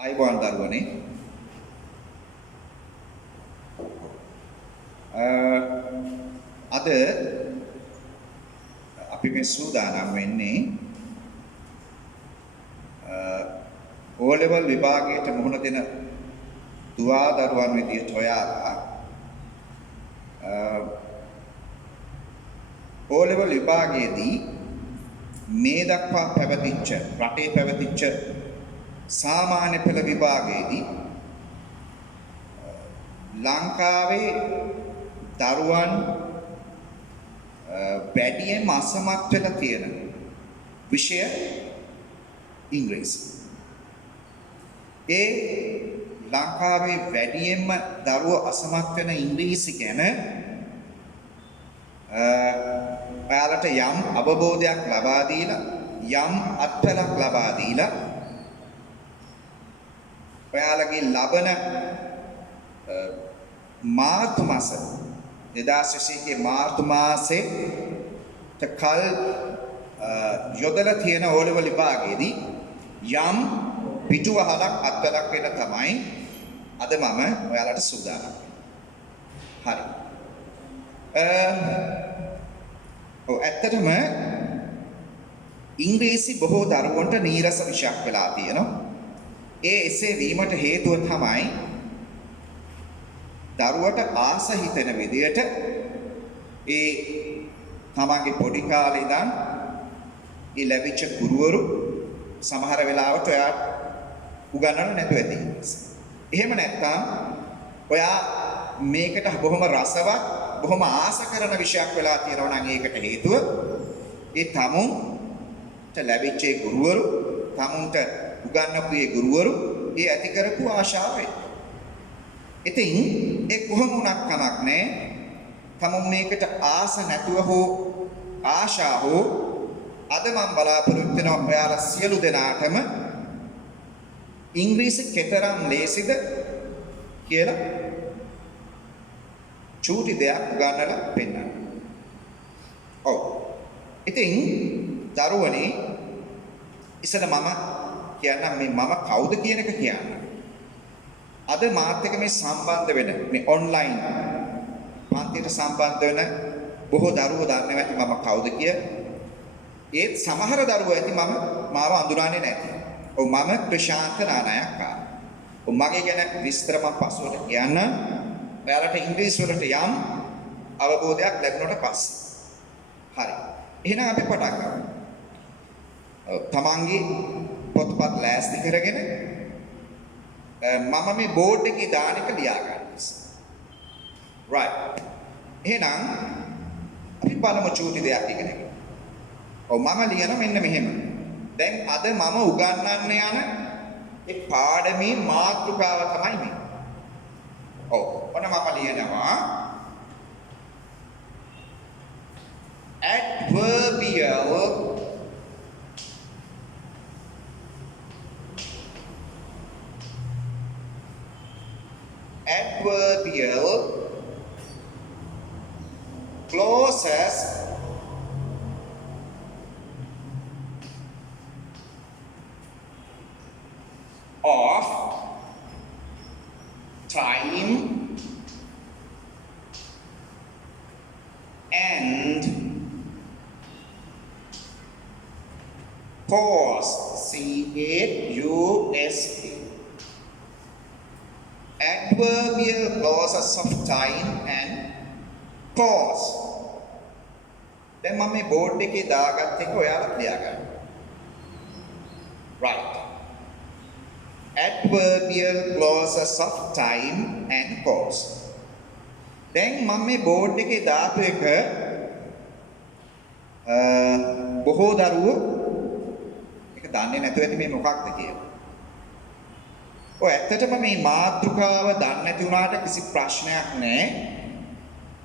අයිබෝන් දරුවනේ අද අපි මේ සූදානම් වෙන්නේ O level විභාගයට මුහුණ දෙන දුවා දරුවන් විදියට හොයාලා O level විභාගයේදී මේ දක්වා පැවතිච්ච රටේ පැවතිච්ච සාමාන්‍ය පෙළ විභාගයේදී ලංකාවේ දරුවන් වැඩියෙන් අසමත් වෙලා තියෙන විෂය ඉංග්‍රීසි. ඒ ලංකාවේ වැඩියෙන්ම දරුවෝ අසමත් වෙන ඉංග්‍රීසි ගැන ඔයාලට යම් අවබෝධයක් ලබා දීලා යම් අත්පලක් ලබා දීලා ඔයාලගේ ලබන මාර්තු මාස 2021 මාර්තු මාසේ තකල් යොදලා තියෙන O level විභාගයේදී යම් පිටුවහලක් අත්පලක් වෙන තමයි අද මම ඔයාලට සූදානම් වෙන්නේ. හරි. ඇත්තටම ඉංග්‍රීසි බොහෝ දරුවන්ට නීරස විෂයක් වෙලා තියෙනවා. ඒ එසේ වීමට හේතුව තමයි දරුවට ආස හිතෙන විදියට ඒ තමන්ගේ පොඩි කාලේ ඉඳන් ඒ ලැබිච්ච ගුරුවරු සමහර වෙලාවට ඔයා උගන්වන්න නැතුව ඇති. එහෙම නැත්නම් ඔයා මේකට බොහොම රසවත් බොහොම ආස කරන විෂයක් වෙලා තියෙනවා නම් ඒකට හේතුව ඒ තමුන්ට ලැබිච්ච ගුරුවරු තමුන්ට උගන්වපු ඒ ගුරුවරු ඒ ඇති කරපු ආශාවයි. ඉතින් ඒ කොහොම වුණත් කමක් නැහැ. තමුන් මේකට ආස නැතුව හෝ ආශා හෝ අද මම බලාපොරොත්තු වෙනවා ඔයාලා සියලු දෙනාටම ඉංග්‍රීසි කෙතරම් ලේසිද කියලා චූටි දෙයක් උගන්වලා පෙන්නන්න. ඔව්. ඉතින් දරුවනේ ඉතින් මම කියන්නම් මේ මම කවුද කියන එක කියන්න. අද මාත් එක්ක මේ සම්බන්ධ වෙන මේ ඔන්ලයින් පන්තියට සම්බන්ධ වෙන බොහෝ දරුවෝ දන්නේ නැති මම කවුද කියලා. ඒත් සමහර දරුවෝ ඇති මාව අඳුරන්නේ නැති. ඔව් මම ප්‍රශාන්ත නානායක්කා. ඔව් මගේ ගැන විස්තර මම පසුවට කියන්න. ඔයාලට ඉංග්‍රීසි වලට යම් අවබෝධයක් ලැබුණාට පස්සේ. හරි. එහෙනම් අපි පටන් ගමු. තමන්ගේ පොත්පත් ලෑස්ති කරගෙන මම මේ බෝඩ් එකේ දාන එක ලියා ගන්න. right. එහෙනම් අපි බලමු චූටි දෙයක් ඉගෙන ගන්න. ඔව් මම ලියන මෙන්න මෙහෙම. දැන් අද මම උගන්වන්න යන ඒ පාඩමේ මාතෘකාව තමයි මේ. ඔව් ඔන්න මම ලියනවා adverbial clauses of time and cost. C-A-U-S-T. Adverbial clauses of time and cost. දැන් මම මේ බෝඩ් එකේ දාගත්ත එක ඔයාලා ලියා ගන්න. right. Adverbial clauses of time and cost. දැන් මම මේ බෝඩ් එකේ දාපු එක බොහෝ දරුවෝ ඒක දන්නේ නැතුව ඇති මේ මොකක්ද කියලා. ඔය ඇත්තටම මේ මාතෘකාව දන්නේ නැති වුණාට කිසි ප්‍රශ්නයක් නැහැ.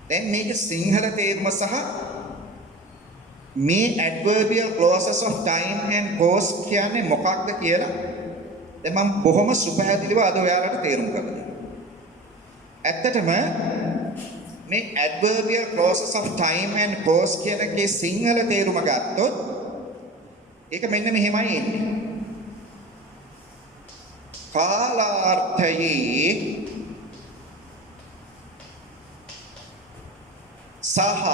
දැන් මේක සිංහල තේරුම සහ මේ adverbial clauses of time and cost කියන්නේ මොකක්ද කියලා දැන් මම බොහොම සුපැහැදිලිව අද ඔයාලට තේරුම් කරලා දෙනවා. ඇත්තටම මේ adverbial clauses of time and cost කියන එකේ සිංහල තේරුම ගත්තොත් ඒක මෙන්න මෙහෙමයි එන්නේ. කාලාර්ථයේ සහ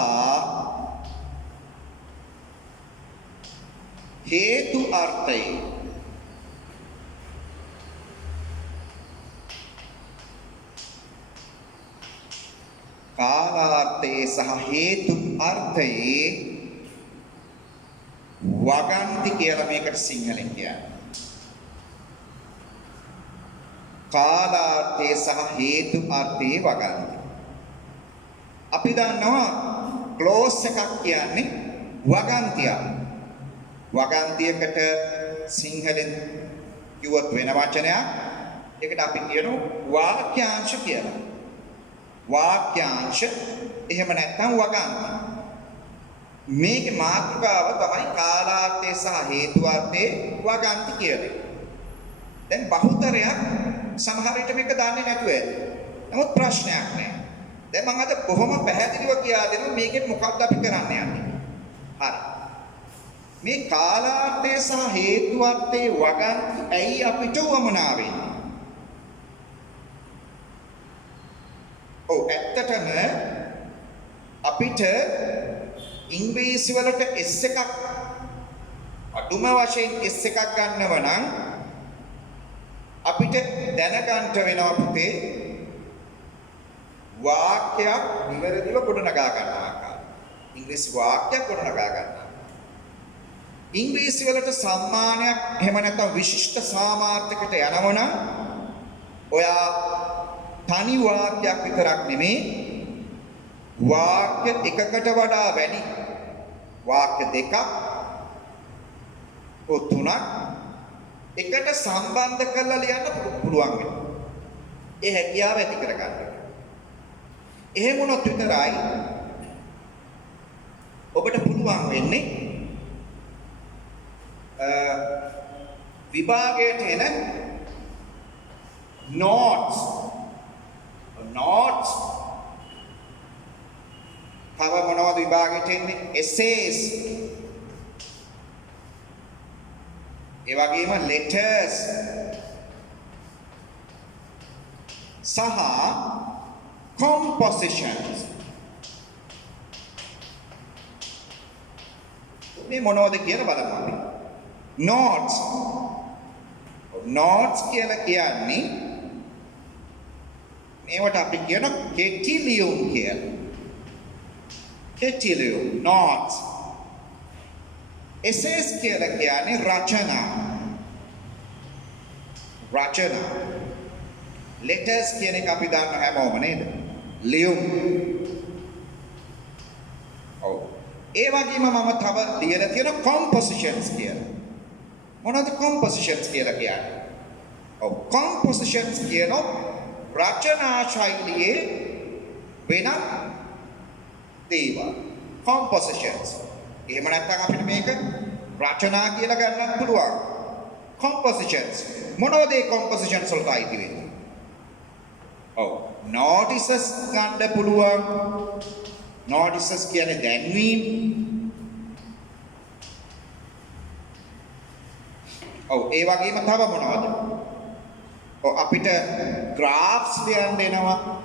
හේතු අර්ථයේ කාලාර්ථයේ සහ හේතු අර්ථයේ වගන්ති කියලා මේකට සිංහලෙන් කියන්නේ. කාලාර්ථයේ සහ හේතු අර්ථයේ වගන්ති. අපි දන්නවා ක්ලෝස් එකක් කියන්නේ වගන්තියක්. වගන්තියකට සිංහලෙන් කිව්වොත් වෙන වචනයක්. ඒකට අපි කියනවා වාක්‍යාංශ කියලා. වාක්‍යාංශ එහෙම නැත්නම් වගන්ති. මේකේ මාතෘකාව තමයි කාලාර්ථය සහ හේතුාර්ථයේ වගන්ති කියන්නේ. දැන් බහුතරයක් සමහර විට මේක දන්නේ නැතුව ඇති. නමුත් ප්‍රශ්නයක් නැහැ. දැන් මම අද බොහොම පැහැදිලිව කියලා දෙනවා මේකෙන් මොකක්ද අපි කරන්න යන්නේ. හරි. මේ කාලාර්ථය සහ හේතුාර්ථයේ වගන්ති ඇයි අපිට වමනා වෙන්නේ? ඇත්තටම අපිට ඉංග්‍රීසි වලට S එකක් අඩුම වශයෙන් S එකක් ගන්නව නම් අපිට දැනගන්න වෙනවා පුතේ වාක්‍යයක් නිවැරදිව ගොඩනගා ගන්න ආකාරය. ඉංග්‍රීසි වාක්‍යයක් ගොඩනගා ගන්න. ඉංග්‍රීසි වලට සම්මානයක් එහෙම නැත්නම් විශිෂ්ට සාමාර්ථයකට යනවනම් ඔයා තනි වාක්‍යයක් විතරක් නෙමෙයි වාක්‍ය එකකට වඩා වැඩි වාක්‍ය දෙකක් තුනක් එකට සම්බන්ධ කරලා ලියන්න පුළුවන් වෙනවා. ඒ හැකියාව ඇති කරගන්න. එහෙම වුණොත් විතරයි ඔබට පුළුවන් වෙන්නේ විභාගයට එන notes තව මොනවද විභාගයට එන්නේ essays ඒ වගේම letters සහ compositions මේ මොනවද කියලා බලමු අපි notes කියලා කියන්නේ මේවට අපි කියන කෙටි ලියුම් කියලා. කෙටි ලියුම් notes. essays කියලා කියන්නේ රචනා. letters කියන එක අපි දන්න හැමෝම නේද? ලියුම්. ඔව්. ඒ වගේම මම තව ලියලා තියෙන compositions කියලා. මොනවද compositions කියලා කියන්නේ? ඔව් compositions කියන රචනා ශෛලියේ වෙනත් දේවල් compositions. එහෙම නැත්නම් අපිට මේක රචනා කියලා ගන්නත් පුළුවන්. compositions. මොනවද ඒ compositions වලට අයිති වෙන්නේ? ඔව් notices ගන්න පුළුවන්. notices කියන්නේ දැන්වීම්. ඔව් ඒ වගේම තව මොනවද? අපිට graphs ලියන්න දෙනවා.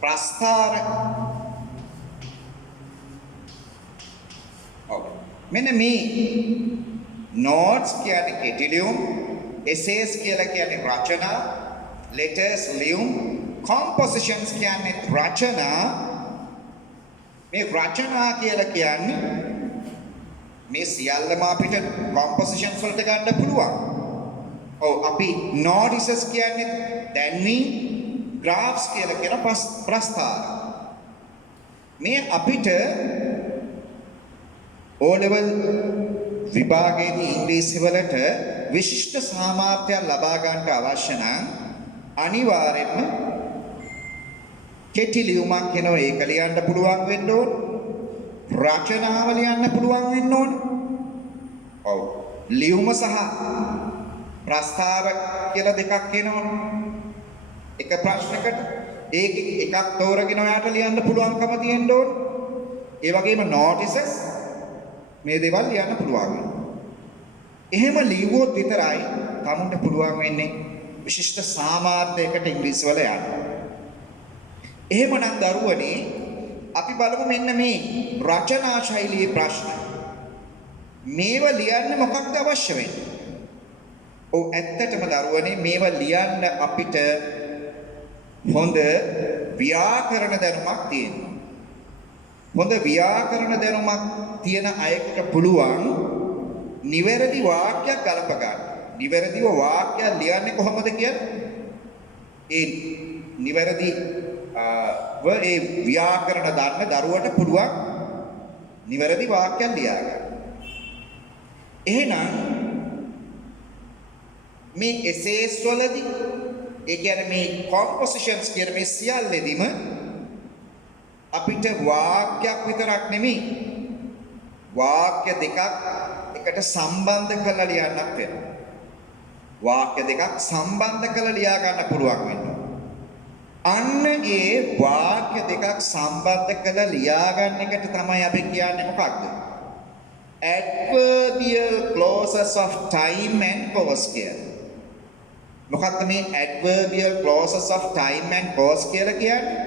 ප්‍රස්තාර. මෙන්න මේ notes කියන්නේ කෙටි ලියුම්, essays කියලා කියන්නේ රචනා, letters ලියුම්, compositions කියන්නේ රචනා. මේ රචනා කියලා කියන්නේ මේ සියල්ලම අපිට compositions වලට ගන්න පුළුවන්. ඔව් අපි notices කියන්නේ දැන්වීම්, graphs කියලා කියන ප්‍රස්තාර. මේ අපිට O level විභාගයේදී ඉංග්‍රීසි වලට විශිෂ්ට සාමාර්ථයක් ලබා ගන්නට අවශ්‍ය නම් අනිවාර්යයෙන්ම කෙටි ලියුමක් කියනවා ඒක ලියන්න පුළුවන් වෙන්න ඕන. රචනාව ලියන්න පුළුවන් වෙන්න ඕන. ඔව් ලියුම සහ ප්‍රස්තාව කියලා දෙකක් එනවා. එක ප්‍රශ්නයකට ඒක එකක් තෝරගෙන ඔයාට ලියන්න පුළුවන්කම තියෙන්න ඕන. ඒ වගේම notices මේ දේවල් ලියන්න පුළුවන්. එහෙම ලියුවොත් විතරයි tamunට පුළුවන් වෙන්නේ විශිෂ්ට සාමාර්ථයකට ඉංග්‍රීසි වල යන්න. එහෙමනම් දරුවනේ අපි බලමු මෙන්න මේ රචනා ශෛලියේ ප්‍රශ්න. මේව ලියන්න මොකක්ද අවශ්‍ය වෙන්නේ? ඔව් ඇත්තටම දරුවනේ මේව ලියන්න අපිට හොඳ ව්‍යාකරණ දැනුමක් තියෙනවා. හොඳ ව්‍යාකරණ දැනුමක් තියෙන අයෙකුට පුළුවන් නිවැරදි වාක්‍යයක් ගලප ගන්න. නිවැරදිව වාක්‍යයක් ලියන්නේ කොහොමද කියලා? ඒ නිවැරදි ඒ ව්‍යාකරණ දන්න දරුවට පුළුවන් නිවැරදි වාක්‍යයක් ලියා ගන්න. එහෙනම් මේ essays වලදී ඒ කියන්නේ මේ compositions කියන මේ සියල්ලෙදිම අපිට වාක්‍යයක් විතරක් නෙමෙයි වාක්‍ය දෙකක් එකට සම්බන්ධ කරලා ලියන්නත් වෙනවා. වාක්‍ය දෙකක් සම්බන්ධ කරලා ලියා ගන්න පුළුවන් වෙනවා. අන්න ඒ වාක්‍ය දෙකක් සම්බන්ධ කරලා ලියා ගන්න එකට තමයි අපි කියන්නේ මොකක්ද? Adverbial clauses of time and cause කියලා. මොකක්ද මේ adverbial clauses of time and cause කියලා කියන්නේ?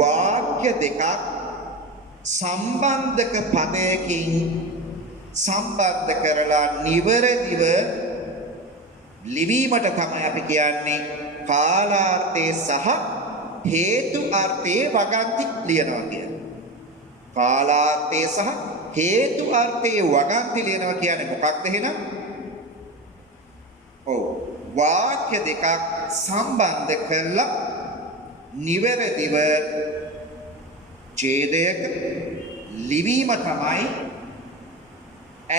වාක්‍ය දෙකක් සම්බන්ධක පදයකින් සම්බන්ධ කරලා නිවැරදිව ලිවීමට තමයි අපි කියන්නේ කාලාර්ථය සහ හේතු අර්ථයේ වගන්ති ලියනවා කියන්නේ. කාලාර්ථය සහ හේතු අර්ථයේ වගන්ති ලියනවා කියන්නේ මොකක්ද එහෙනම්? ඔව් වාක්‍ය දෙකක් සම්බන්ධ කරලා නිවැරදිව ඡේදයක ලිවීම තමයි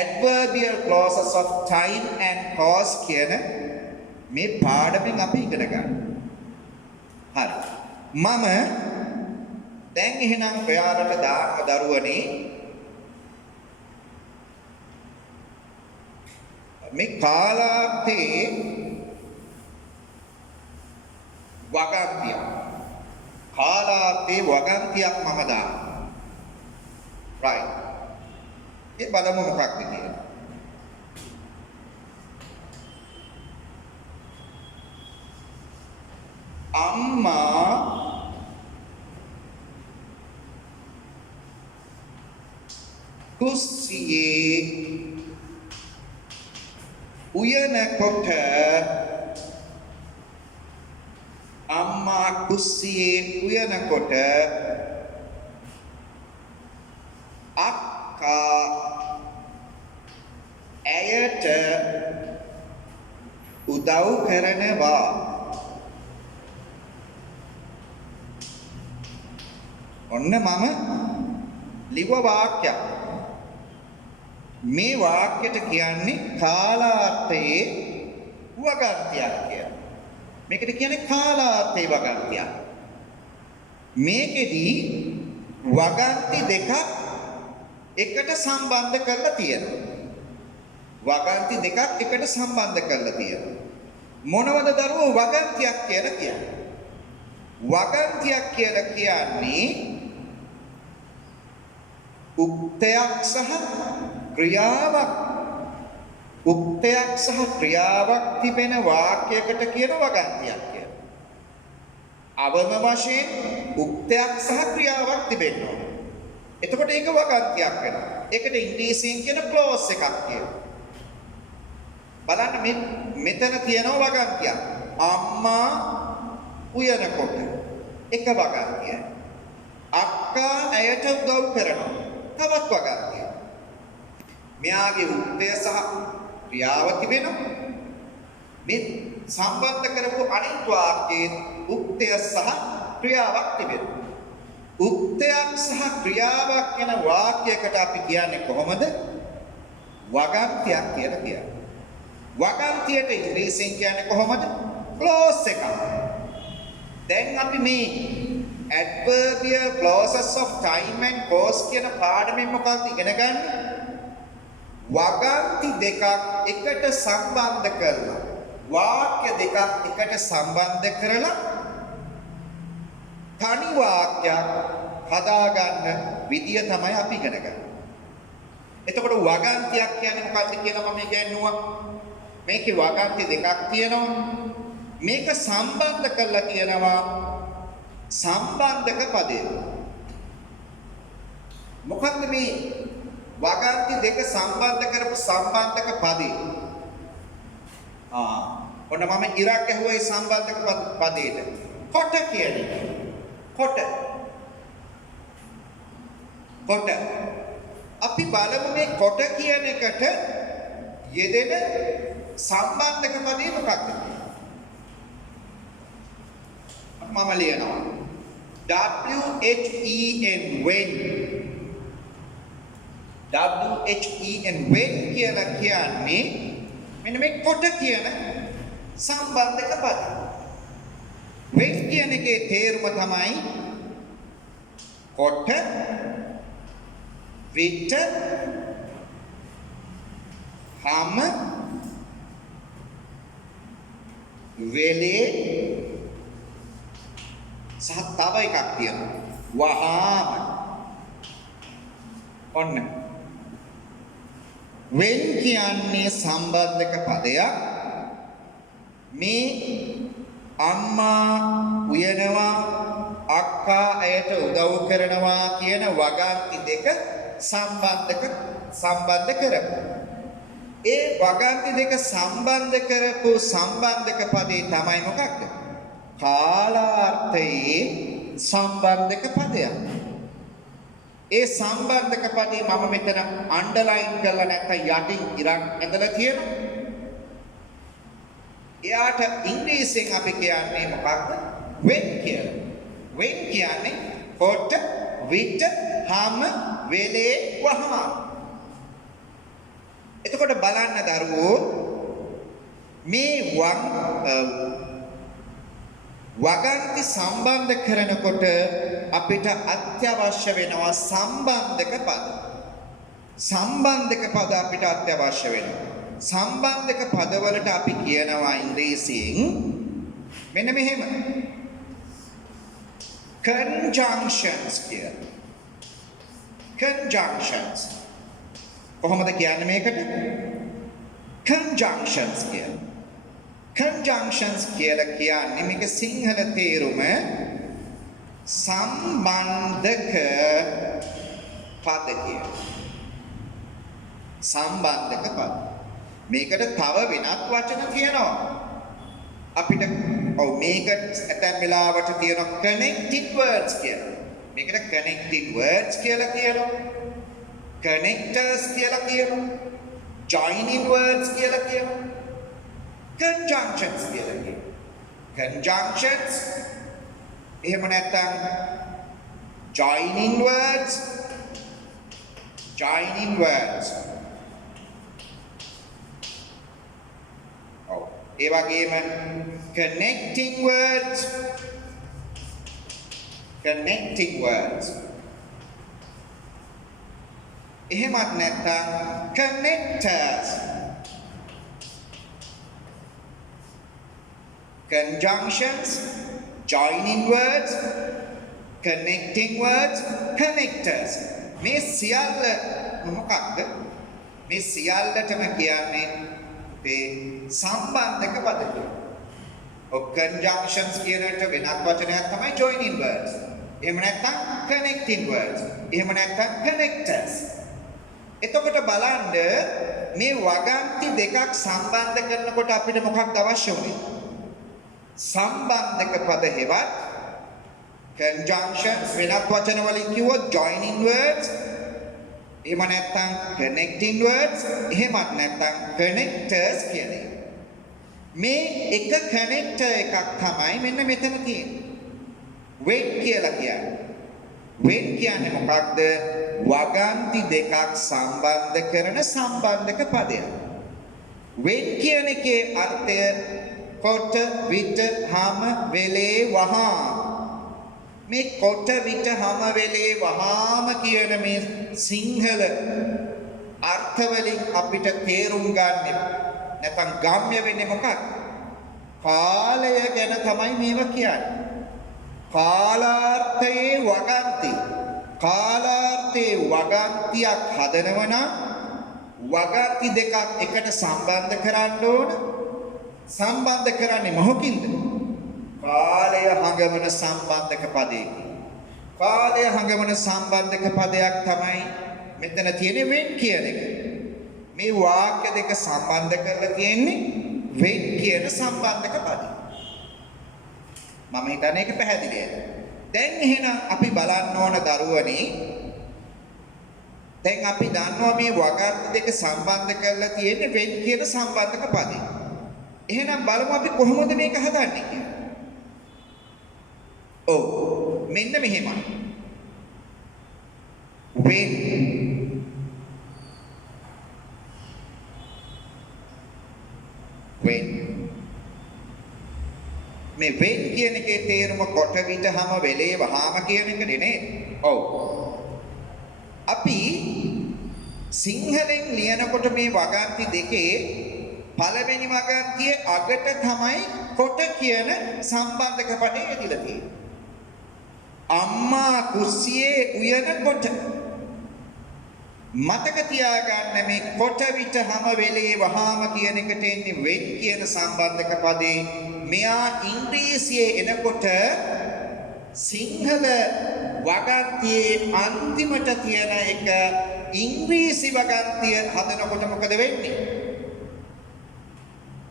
adverbial clauses of time and cause කියන මේ පාඩමෙන් අපි ඉගෙන ගන්න. හරි. මම දැන් එහෙනම් ඔයාලට දාන්න දරුවනේ මේ කාලාර්ථයේ වගන්තිය. කාලාර්ථයේ වගන්තියක් මම දාන්න. right. ඒ බලමු මොකක්ද කියලා. අම්මා කුස්සියේ උයනකොට අම්මා කුස්සියේ උයනකොට අක්කා ඇයට උදව් කරනවා. ඔන්න මම ලිව වාක්‍යයක්. මේ වාක්‍යයට කියන්නේ කාලාර්ථයේ වගන්තියක් කියලා. මේකට කියන්නේ කාලාර්ථයේ වගන්තියක්. මේකෙදී වගන්ති දෙකක් එකට සම්බන්ධ කරලා තියෙනවා. වගන්ති දෙකක් එකට සම්බන්ධ කරලා තියෙනවා. මොනවද දරුවෝ වගන්තියක් කියලා කියන්නේ? වගන්තියක් කියලා කියන්නේ උක්තයක් සහ ක්‍රියාවක්. උක්තයක් සහ ක්‍රියාවක් තිබෙන වාක්‍යයකට කියන වගන්තියක් කියලා. අවම වශයෙන් උක්තයක් සහ ක්‍රියාවක් තිබෙනවා. එතකොට ඒක වගන්තියක් වෙනවා. ඒකට ඉංග්‍රීසියෙන් කියන clause එකක් කියනවා. බලන්න මෙතන තියෙනවා වගන්තියක්. අම්මා උයනකොට එක වගන්තිය. අක්කා ඇයට උදව් කරනවා. තවත් වගන්තිය. මෙයාගේ උක්තය සහ ක්‍රියාව තිබෙනවා. මේ සම්බන්ධ කරපු අනිත් වාක්‍යයේ උක්තය සහ ක්‍රියාවක් තිබෙනවා. උක්තයක් සහ ක්‍රියාවක් කියන වාක්‍යයකට අපි කියන්නේ කොහොමද? වගන්තියක් කියලා කියන්නේ. වගන්තියට ඉංග්‍රීසියෙන් කියන්නේ කොහොමද? clause එකක්. දැන් අපි මේ adverbial clauses of time and cause කියන පාඩමෙන් මොකක්ද ඉගෙන ගන්න? වගන්ති දෙකක් එකට සම්බන්ධ කරලා වාක්‍ය දෙකක් එකට සම්බන්ධ කරලා තනි වාක්‍යයක් හදාගන්න විදිය තමයි අපි ඉගෙන ගන්න. එතකොට වගන්තියක් කියන්නේ මොකක්ද කියලා මම ඉගෙනුවා. මේකේ වගන්ති දෙකක් තියෙනවා. මේක සම්බන්ධ කරලා කියනවා සම්බන්ධක පදය. මොකක්ද මේ වගන්ති දෙක සම්බන්ධ කරපු සම්බන්ධක පදය? ඔන්න මම ඉරක් ඇහුවා මේ සම්බන්ධක පදයට. කොට කියන්නේ. කොට. අපි බලමු මේ කොට කියන එකට යෙදෙන සම්බන්ධක පදේ මොකක්ද? මම ලියනවා WHEN when. WHEN when කියලා කියන්නේ මෙන්න මේ කොට කියන සම්බන්ධක පද. when කියන එකේ තේරුම තමයි කොට විට හම වෙලේ සහ තව එකක් තියෙනවා වහාම. ඔන්න when කියන්නේ සම්බන්ධක පදයක්. මේ අම්මා උයනවා අක්කා ඇයට උදව් කරනවා කියන වගන්ති දෙක සම්බන්ධ කරපු. ඒ වගන්ති දෙක සම්බන්ධ කරපු සම්බන්ධක පදේ තමයි මොකක්ද? කාලාර්ථයේ සම්බන්ධක පදයක්. ඒ සම්බන්ධක පදේ මම මෙතන අන්ඩර්ලයින් කරලා නැත්නම් යටින් ඉරක් ඇඳලා තියෙනවා. එයාට ඉංග්‍රීසියෙන් අපි කියන්නේ මොකක්ද? when කියලා. when කියන්නේ කොට විට හම වෙලේ වහාම. එතකොට බලන්න දරුවෝ මේ වගන්ති සම්බන්ධ කරනකොට අපිට අත්‍යවශ්‍ය වෙනවා සම්බන්ධක පද. සම්බන්ධක පද අපිට අත්‍යවශ්‍ය වෙනවා. සම්බන්ධක පදවලට අපි කියනවා ඉංග්‍රීසියෙන් මෙන්න මෙහෙම conjunctions කියලා. conjunctions. කොහොමද කියන්නේ මේකට? conjunctions කියලා. conjunctions කියලා කියන්නේ මේක සිංහල තේරුම සම්බන්ධක පද කියලා. සම්බන්ධක පද. මේකට තව වෙනත් වචන තියෙනවා. අපිට මේක ඇතැම් වෙලාවට තියෙන connected words කියලා. මේකට connected words කියලා කියනවා. connectors කියලා කියනවා. joining words කියලා කියනවා. conjunctions කියලා කියනවා. conjunctions එහෙම නැත්නම් joining words. ඒ වගේම connecting words. එහෙමත් නැත්නම් connectors. conjunctions, joining words, connecting words, connectors. මේ සියල්ල මොකක්ද? මේ සියල්ලටම කියන්නේ සම්බන්ධක පද කියලා. conjunctions කියනට වෙනත් වචනයක් තමයි joining words. එහෙම නැත්නම් connecting words. එහෙම නැත්නම් connectors. එතකොට බලන්න මේ වගන්ති දෙකක් සම්බන්ධ කරනකොට අපිට මොකක්ද අවශ්‍ය වෙන්නේ? සම්බන්ධක පද හෙවත් conjunctions වෙනත් වචන වලින් කිව්වොත් joining words. එහෙම නැත්නම් connecting words. එහෙමත් නැත්නම් connectors කියන්නේ. මේ එක connector එකක් තමයි මෙන්න මෙතන තියෙන්නේ. when කියලා කියන්නේ. when කියන්නේ මොකක්ද? වගන්ති දෙකක් සම්බන්ධ කරන සම්බන්ධක පදයක්. when කියන එකේ අර්ථය කොට විට හම වෙලේ වහාම. මේ කොට විට හම වෙලේ වහාම කියන මේ සිංහල අර්ථ වලින් අපිට තේරුම් ගන්න නැත්නම් ගම්ම්‍ය වෙන්නේ මොකක්ද? කාලය ගැන තමයි මේවා කියන්නේ. කාලාර්ථයේ වගන්ති. කාලාර්ථයේ වගන්තියක් හදනව නම් වගන්ති දෙකක් එකට සම්බන්ධ කරන්න ඕන. සම්බන්ධ කරන්නේ මොහොකින්ද? කාලය හඟවන සම්බන්ධක පදයකින්. කාලය හඟවන සම්බන්ධක පදයක් තමයි මෙතන තියෙන when කියන එක. මේ වාක්‍ය දෙක සම්බන්ධ කරලා තියෙන්නේ when කියන සම්බන්ධක පදය. මම හිතන්නේ ඒක පැහැදිලිද? දැන් එහෙනම් අපි බලන්න ඕන දරුවනේ. දැන් අපි දන්නවා මේ වගන්ති දෙක සම්බන්ධ කරලා තියෙන්නේ when කියන සම්බන්ධක පදේ. එහෙනම් බලමු අපි කොහොමද මේක හදන්නේ කියලා. ඔව් මෙන්න මෙහෙමයි. when මේ when කියන එකේ තේරුම කොට විදහම වෙලේ වහාම කියන එකනේ නේද? ඔව්. අපි සිංහලෙන් ලියනකොට මේ වගන්ති දෙකේ පළවෙනි වගන්තිය අගට තමයි කොට කියන සම්බන්ධක පදේ යෙදিলা තියෙන්නේ. අම්මා කුස්සියේ උයනකොට මතක තියාගන්න මේ කොට විතහම වෙලේ වහාම කියන එකට එන්නේ when කියන සම්බන්ධක පදේ. මෙයා ඉංග්‍රීසියේ එනකොට සිංහල වගන්තියේ අන්තිමට තියෙන එක ඉංග්‍රීසි වගන්තිය හදනකොට මොකද වෙන්නේ?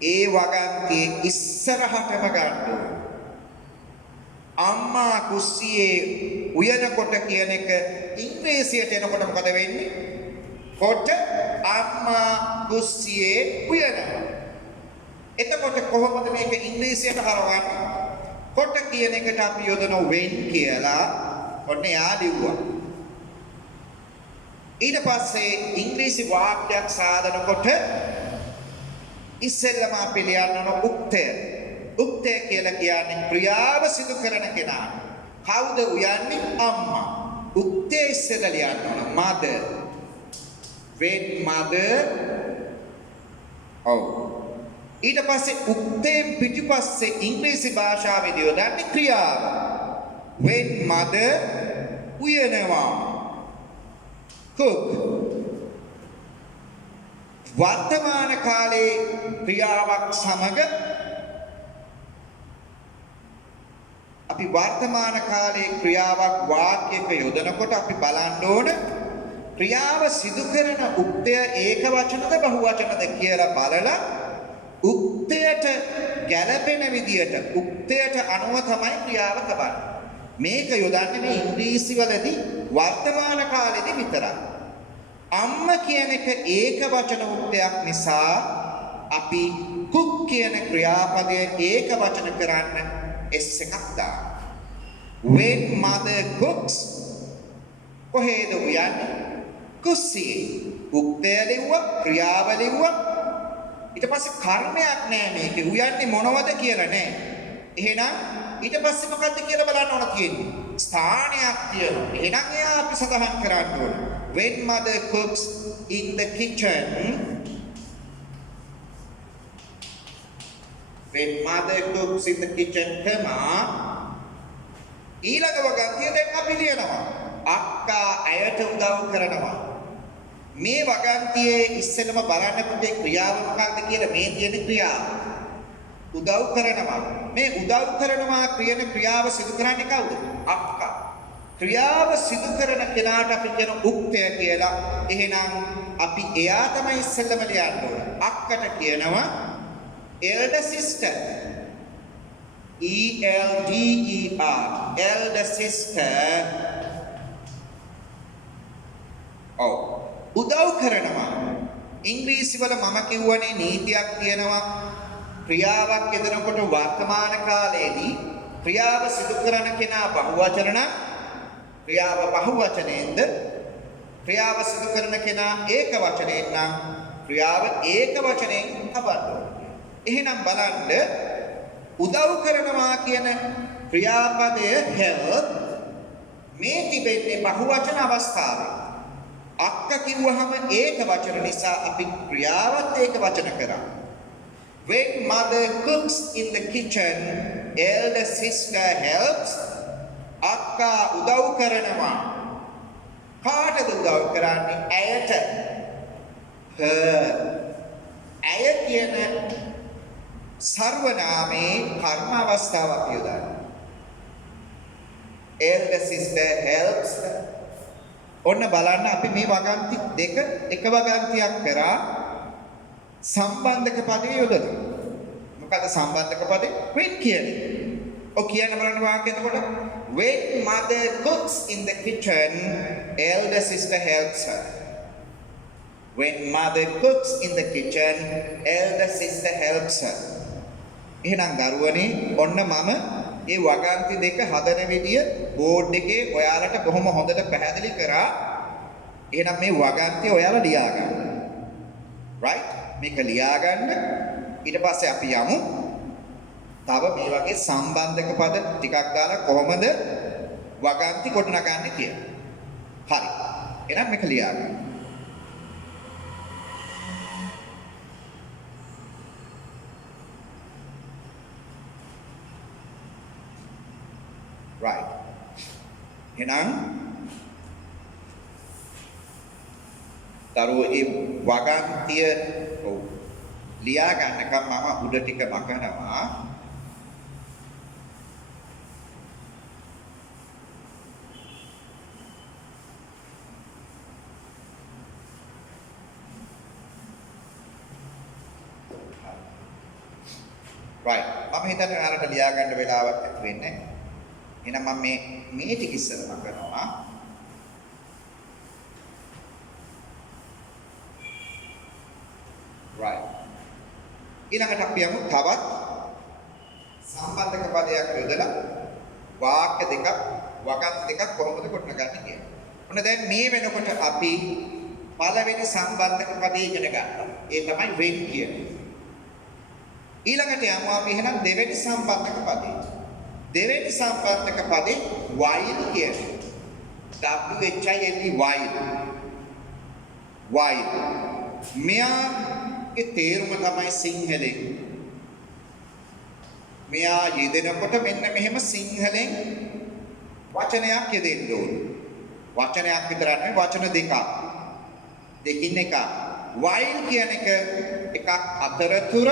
ඒ වගන්තියේ ඉස්සරහටම ගන්න. අම්මා කුස්සියේ උයනකොට කියන එක ඉංග්‍රීසියට එනකොට මොකද වෙන්නේ? කොට අම්මා කුස්සියේ උයනවා. එතකොට කොහොමද මේක ඉංග්‍රීසියට හරවන්නේ? කොට කියන එකට අපි යොදන when කියලා ඔන්න යා ලිව්වා. ඊට පස්සේ ඉංග්‍රීසි වාක්‍යයක් සාදනකොට ඉස්සෙල්ලම අපි ලියන්න ඕන උක්තය. උක්තය කියලා කියන්නේ ක්‍රියාව සිදු කරන කෙනා. කවුද උයන්නේ? අම්මා. උක්තය ඉස්සෙල්ලා ලියන්න ඕන mother. when mother. ඔව්. ඊට පස්සේ උක්තයෙන් පිටිපස්සේ ඉංග්‍රීසි භාෂාවේදී යොදන්නේ ක්‍රියාව. when mother උයනවා. cook. වර්තමාන කාලේ ක්‍රියාවක් සමග අපි වර්තමාන කාලේ ක්‍රියාවක් වාක්‍යයක යොදනකොට අපි බලන්න ඕන ක්‍රියාව සිදු කරන උක්තය ඒක වචනද බහු වචනද කියලා බලලා උක්තයට ගැළපෙන විදියට උක්තයට අනුව තමයි ක්‍රියාව තබන්නේ. මේක යොදන්නේ මේ ඉංග්‍රීසි වලදී වර්තමාන කාලෙදී විතරයි. අම්ම කියන එක ඒක වචන උක්තයක් නිසා අපි cook කියන ක්‍රියාපදය ඒක වචන කරන්න s එකක් දාන්න. when mother cooks කොහෙද උයන්නේ? කුස්සියේ. උක්තය ලිව්වා, ක්‍රියාව ලිව්වා. ඊට පස්සේ කර්මයක් නෑ මේකේ. උයන්නේ මොනවද කියලා නෑ. එහෙනම් ඊට පස්සේ මොකද්ද කියලා බලන්න ඕන තියෙන්නේ. ස්ථානයක් තියෙනවා. එහෙනම් එයා අපි සඳහන් කරන්න ඕන. When mother cooks in the kitchen. When mother cooks in the kitchen, ඊළඟ වගන්තිය දැන් අපි ලියනවා. අක්කා ඇයට උදව් කරනවා. මේ වගන්තියේ ඉස්සෙල්ලම බලන්න පුතේ ක්‍රියාව මොකක්ද කියලා. මේ තියෙන ක්‍රියාව උදව් කරනවා. මේ උදව් කරනවා කියන ක්‍රියාව සිදු කරන්නේ කවුද? අක්කා. ක්‍රියාව සිදු කරන කෙනාට අපි කියන උක්තය කියලා. එහෙනම් අපි එයා තමයි ඉස්සෙල්ලම ලියන්න ඕන. අක්කට කියනවා elder sister. ELDER. elder sister. ඔව්. උදව් කරනවා. ඉංග්‍රීසි වල මම කියවනේ නීතියක් තියෙනවා. ක්‍රියාවක් යෙදෙනකොට වර්තමාන කාලයේදී ක්‍රියාව සිදු කරන කෙනා බහුවචන නම් ක්‍රියාව බහුවචනයෙන්ද ක්‍රියාව සිදු කරන කෙනා ඒක වචනයෙන් නම් ක්‍රියාව ඒක වචනයෙන් හබන්න. එහෙනම් බලන්න උදව් කරනවා කියන ක්‍රියාපදය help මේ තිබෙන්නේ බහුවචන අවස්ථාවේ. අක්ක කිව්වහම ඒක වචන නිසා අපි ක්‍රියාවත් ඒක වචන කරා. When mother cooks in the kitchen, elder sister helps. akka උදව් කරනවා. කාටද උදව් කරන්නේ? ඇයට. her ඇය කියන සර්වනාමේ කර්ම අවස්ථාවක් යොදන්න. elder sister helps her. ඔන්න බලන්න අපි මේ වගන්ති දෙක එක වගන්තියක් කරා සම්බන්ධක පදේ යොදලා. මොකද සම්බන්ධක පදේ when කියන්නේ. ඔය කියන බලන්න වාක්‍ය එතකොට when mother cooks in the kitchen elder sister helps her. When mother cooks in the kitchen elder sister helps her. එහෙනම් දරුවනේ ඔන්න මම ඒ වගන්ති දෙක හදන විදිය බෝඩ් එකේ ඔයාලට බොහොම හොඳට පැහැදිලි කරා. එහෙනම් මේ වගන්ති ඔයාලා ලියා ගන්න. right? මේක ලියා ගන්න. ඊට පස්සේ අපි යමු තව මේ වගේ සම්බන්ධක පද ටිකක් දාලා කොහොමද වගන්ති ගොඩනගන්නේ කියලා. හරි. එහෙනම් මේක ලියා ගන්න. right. එහෙනම් දරුවෝ ඒ වගන්තිය ලියා ගන්නකම් මම උඩ ටික මකනවා. right. මම හිතන්නේ ඔයාලට ලියා ගන්න වෙලාවක් ඇති වෙන්නේ නැහැ. එහෙනම් මම මේ ටික ඉස්සරම කරනවා. right. ඊළඟට අපි යමු තවත් සම්බන්ධක පදයක් යොදලා වාක්‍ය දෙකක් වගන්ති දෙකක් කොහොමද ගොඩනගන්නේ කියලා. ඔන්න දැන් මේ වෙනකොට අපි පළවෙනි සම්බන්ධක පදේ ඉගෙන ගන්නවා. ඒ තමයි when කියන්නේ. ඊළඟට යමු අපි එහෙනම් දෙවෙනි සම්බන්ධක පදේ. දෙවෙනි සම්බන්ධක පදේ while කියන්නේ. while. මෙයාගේ තේරුම තමයි සිංහලෙන්. මෙයා යෙදෙනකොට මෙන්න මෙහෙම සිංහලෙන් වචනයක් යෙදෙන්න ඕනේ. වචනයක් විතර නෙවෙයි වචන දෙකක්. දෙකින් එකක්. while කියන එකක් අතරතුර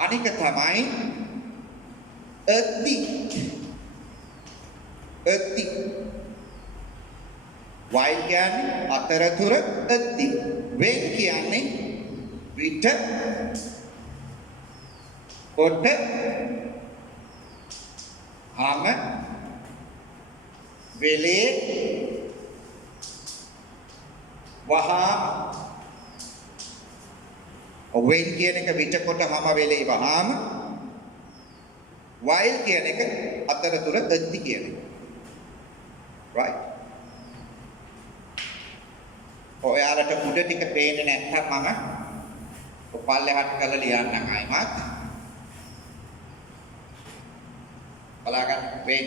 අනික තමයි අති while කියන්නේ අතරතුර අති when කියන්නේ විට කොට හම වෙලේ වහාම when කියන එක විට කොට හම වෙලේ වහාම while කියන එක අතරතුර අති කියන එක right. ඔයාලට උඩ ටික පේන්නේ නැත්නම් මම පල්ලෙහාට කරලා ලියන්නම් ආයිමත්. බලාගන්න when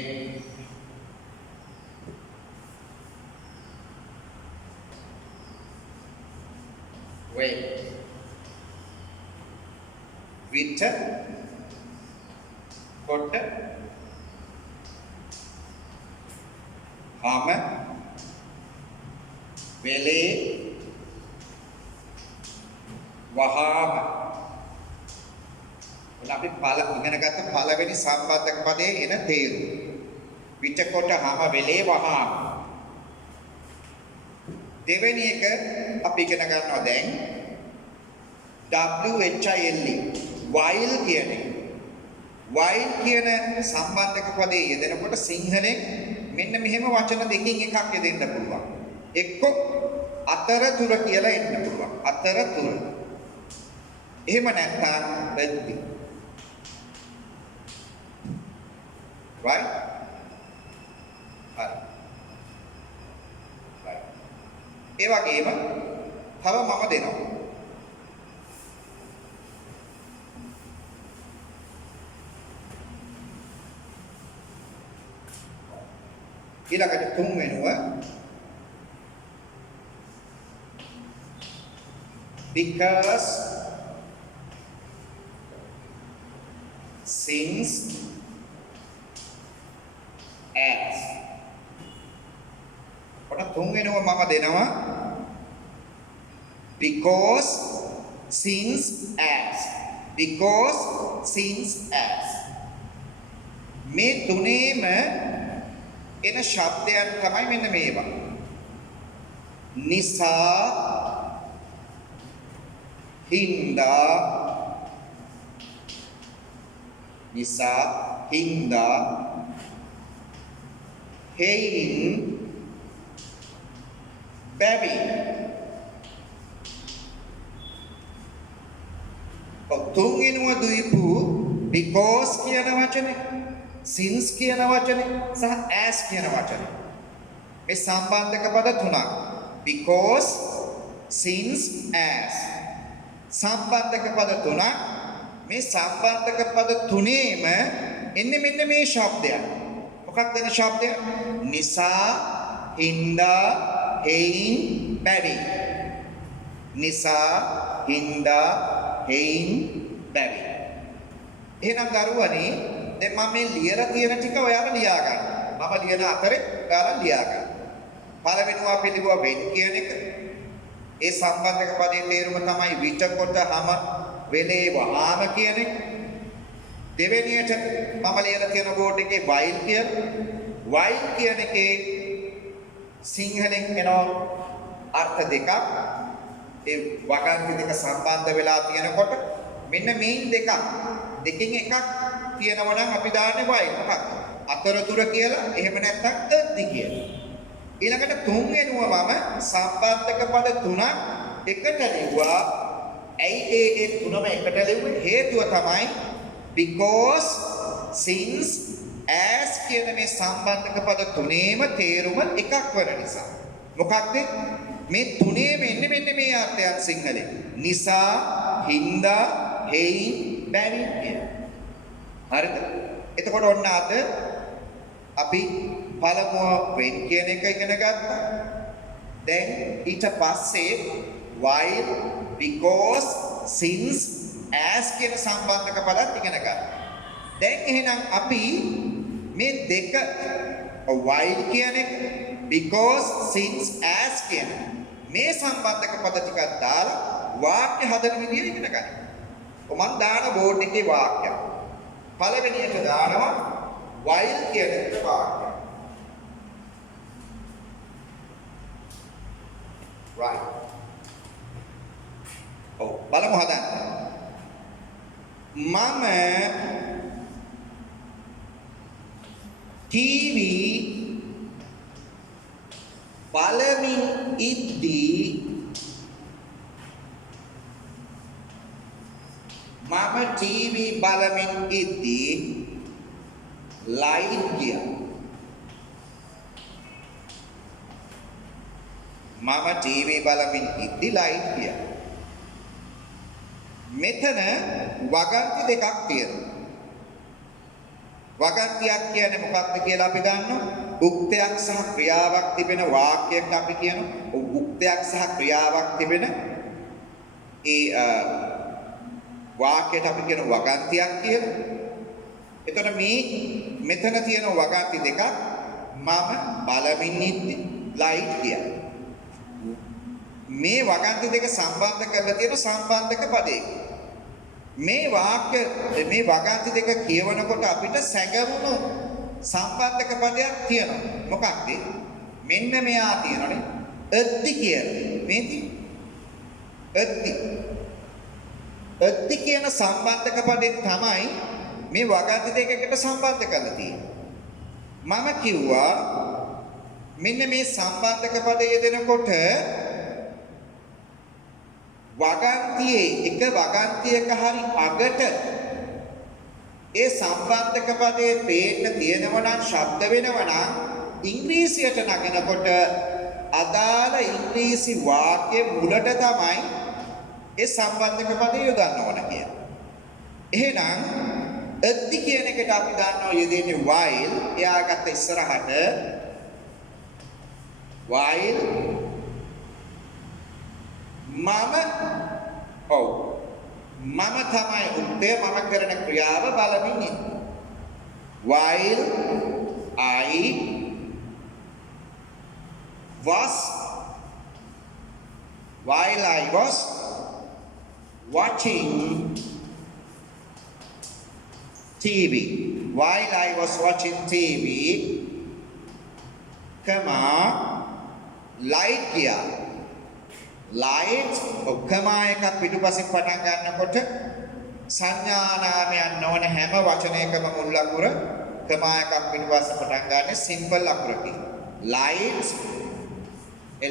විට කොට හම වෙලේ වහාම. අපි ඉගෙන ගත්ත පළවෙනි සම්බන්ධක පදයේ එන තේරුම. විට කොට හම වෙලේ වහාම. දෙවෙනි එක අපි ඉගෙන ගන්නවා දැන් WHILE while කියන්නේ. while කියන සම්බන්ධක පදයේ යෙදෙනකොට සිංහලෙන් මෙන්න මෙහෙම වචන දෙකකින් එකක් යෙදෙන්න පුළුවන්. එක්ක අතරතුර කියලා එන්න පුළුවන්. අතරතුර. එහෙම නැත්නම් බැද්දි. right? හරි. right. ඒ වගේම තව මම දෙනවා. ඊළඟට තුන්වෙනුව because since as ඔන්න තුන්වෙනුව මම දෙනවා because, since, as. Because, since, as. මේ තුනේම එන ශබ්දයන් තමයි මෙන්න මේවා. නිසා, හින්දා, නිසා, හින්දා, හේයින්, බැවින්. තුන්වෙනුව දුයිපු because කියන වචනේ, since කියන වචනේ සහ as කියන වචනේ. මේ සම්බන්ධක පද තුනක්. because, since, as. සම්බන්ධක පද තුනක්. මේ සම්බන්ධක පද තුනේම එන්නේ මෙන්න මේ ශබ්දයක්. මොකක්ද එන ශබ්දය? නිසා, හින්දා, හේයින්, බැවින්. නිසා, හින්දා, හේයින්, බැවින්. එහෙනම් දරුවනේ දැන් මම මේ ලියලා තියෙන ටික ඔයාලා ලියා ගන්න. මම ලියන අතරේ ඔයාලා ලියා ගන්න. පළවෙනිව අපි ලිව්වා වෙන් කියන එක. ඒ සම්බන්ධක පදයේ තේරුම තමයි විත කොට හැම වෙලේ වහාම කියන එක. දෙවෙනියට මම ලියලා තියෙන බෝඩ් එකේ while කියලා. while කියන එකේ සිංහලෙන් එන අර්ථ දෙකක්. ඒ වගන්ති දෙක සම්බන්ධ වෙලා තියෙනකොට මෙන්න මේ දෙකක්. දෙකෙන් එකක් තියෙනවා නම් අපි දාන්නේ while. මොකක්ද? අතරතුර කියලා. එහෙම නැත්නම් අද්දි කියලා. ඊළඟට තුන්වෙනුව මම සම්බන්ධක පද තුනක් එකට ලිව්වා. ඇයි ඒ තුනම එකට ලිව්වේ? හේතුව තමයි because, since, as කියන මේ සම්බන්ධක පද තුනේම තේරුම එකක් වෙන නිසා. මොකක්ද? මේ තුනේ මෙන්න මේ අර්ථයන් සිංහලෙන්. නිසා, හින්දා, හේයින්, බැවින් කියන. හරිද? එතකොට ඔන්න අද අපි පළමුව වෙන් කියන එක ඉගෙන ගත්තා. දැන් ඊට පස්සේ while, because, since, as කියන සම්බන්ධක පදත් ඉගෙන ගත්තා. දැන් එහෙනම් අපි මේ දෙක while කියන එක, because, since, as කියන මේ සම්බන්ධක පද ටිකක් දාලා වාක්‍ය හදන විදිය ඉගෙන ගන්න. මම දාන බෝඩ් එකේ වාක්‍යයක්. පළවෙනියට දානවා while කියන එක වාක්‍යය. right. බලමු හදන්න. මම TV බලමින් ඉද්දී මම TV බලමින් ඉද්දී ලයිට් ගියා. මම TV බලමින් ඉද්දී ලයිට් ගියා. මෙතන වගන්ති දෙකක් තියෙනවා. වගන්තියක් කියන්නේ මොකක්ද කියලා අපි දන්නවා. උක්තයක් සහ ක්‍රියාවක් තිබෙන වාක්‍යයක් අපි කියනවා. උක්තයක් සහ ක්‍රියාවක් තිබෙන ඒ වාක්‍යයට අපි කියන වගන්තියක් කියලා. එතකොට මේ මෙතන තියෙන වගන්ති දෙකක්. මම බලමින් ඉද්දි ලයිට් ගියා. මේ වගන්ති දෙක සම්බන්ධ කරලා තියෙන සම්බන්ධක පදයක. මේ වාක්‍ය මේ වගන්ති දෙක කියවනකොට අපිට සැඟවුණු සම්බන්ධක පදයක් තියෙනවා. මොකක්ද? මෙන්න මෙයා තියෙනනේ. අද්දි කියලා. මේ අද්දි. අද්දි කියන සම්බන්ධක පදෙන් තමයි මේ වගන්ති දෙකකට සම්බන්ධ කරලා තියෙන්නේ. මම කිව්වා මෙන්න මේ සම්බන්ධක පදය යෙදෙනකොට වගන්තියේ එක වගන්තියක හරි අගට ඒ සම්බන්ධක පදයේ පේන්න තියෙනවා නම් ශබ්ද වෙනවා නම් ඉංග්‍රීසියට නගනකොට අදාළ ඉංග්‍රීසි වාක්‍ය මුලට තමයි ඒ සම්බන්ධක පදය යොදන්න ඕන කියලා. එහෙනම් අද්දි කියන එකට අපි දන්නවා යෙදෙන්නේ while. එයාගත්ත ඉස්සරහට while මම තමයි උත්තේ මම කරන ක්‍රියාව බලමින් ඉන්නේ. while I while I was watching TV. While I was watching TV, comma, light ගියා. light ඔක්කම එකක් පිටුපසින් පටන් ගන්නකොට සංඥා නාමයන් නොවන හැම වචනයකම මුල් අකුර කම එකක් පිටුපසින් පටන් ගන්න සිම්පල් අකුරකින්. light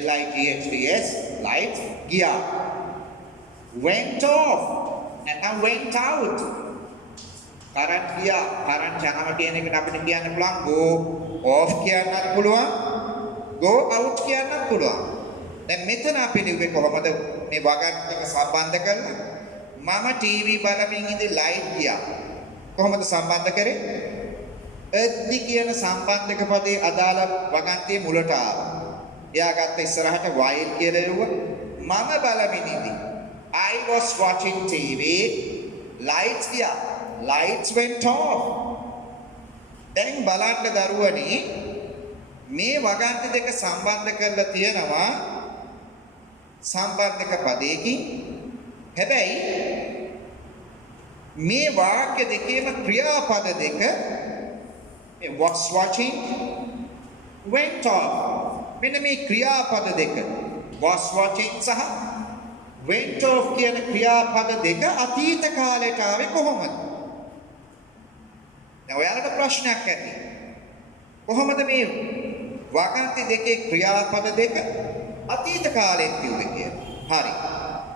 lights light ගියා. went off නැත්නම් went out. current ගියා. current යනවා කියන එකට අපිට කියන්න පුළුවන් go off කියන්නත් පුළුවන් go out කියන්නත් පුළුවන්. දැන් මෙතන අපි ලිව්වේ කොහොමද මේ වගන්ති දෙක සම්බන්ධ කරලා? මම ටීවී බලමින් ඉඳි ලයිට් ගියා. කොහොමද සම්බන්ධ කරේ? එද්දි කියන සම්බන්ධක පදේ අදාළ වගන්තියේ මුලට ආවා. එයා ගත්ත ඉස්සරහට while කියලා ලිව්වා. මම බලමින් ඉඳි. I was watching TV. lights ගියා. lights went off. දැන් බලන්න දරුවනි මේ වගන්ති දෙක සම්බන්ධ කරලා තියෙනවා සම්බන්ධක පදයකින්. හැබැයි මේ වාක්‍ය දෙකේම ක්‍රියාපද දෙක was watching went off. මෙන්න මේ ක්‍රියාපද දෙක was watching සහ went off කියන ක්‍රියාපද දෙක අතීත කාලයට ආවේ කොහොමද? දැන් ඔයාලට ප්‍රශ්නයක් ඇති. කොහොමද මේ වගන්ති දෙකේ ක්‍රියාපද දෙක අතීත කාලෙත් තියුනේ කියලා? හරි.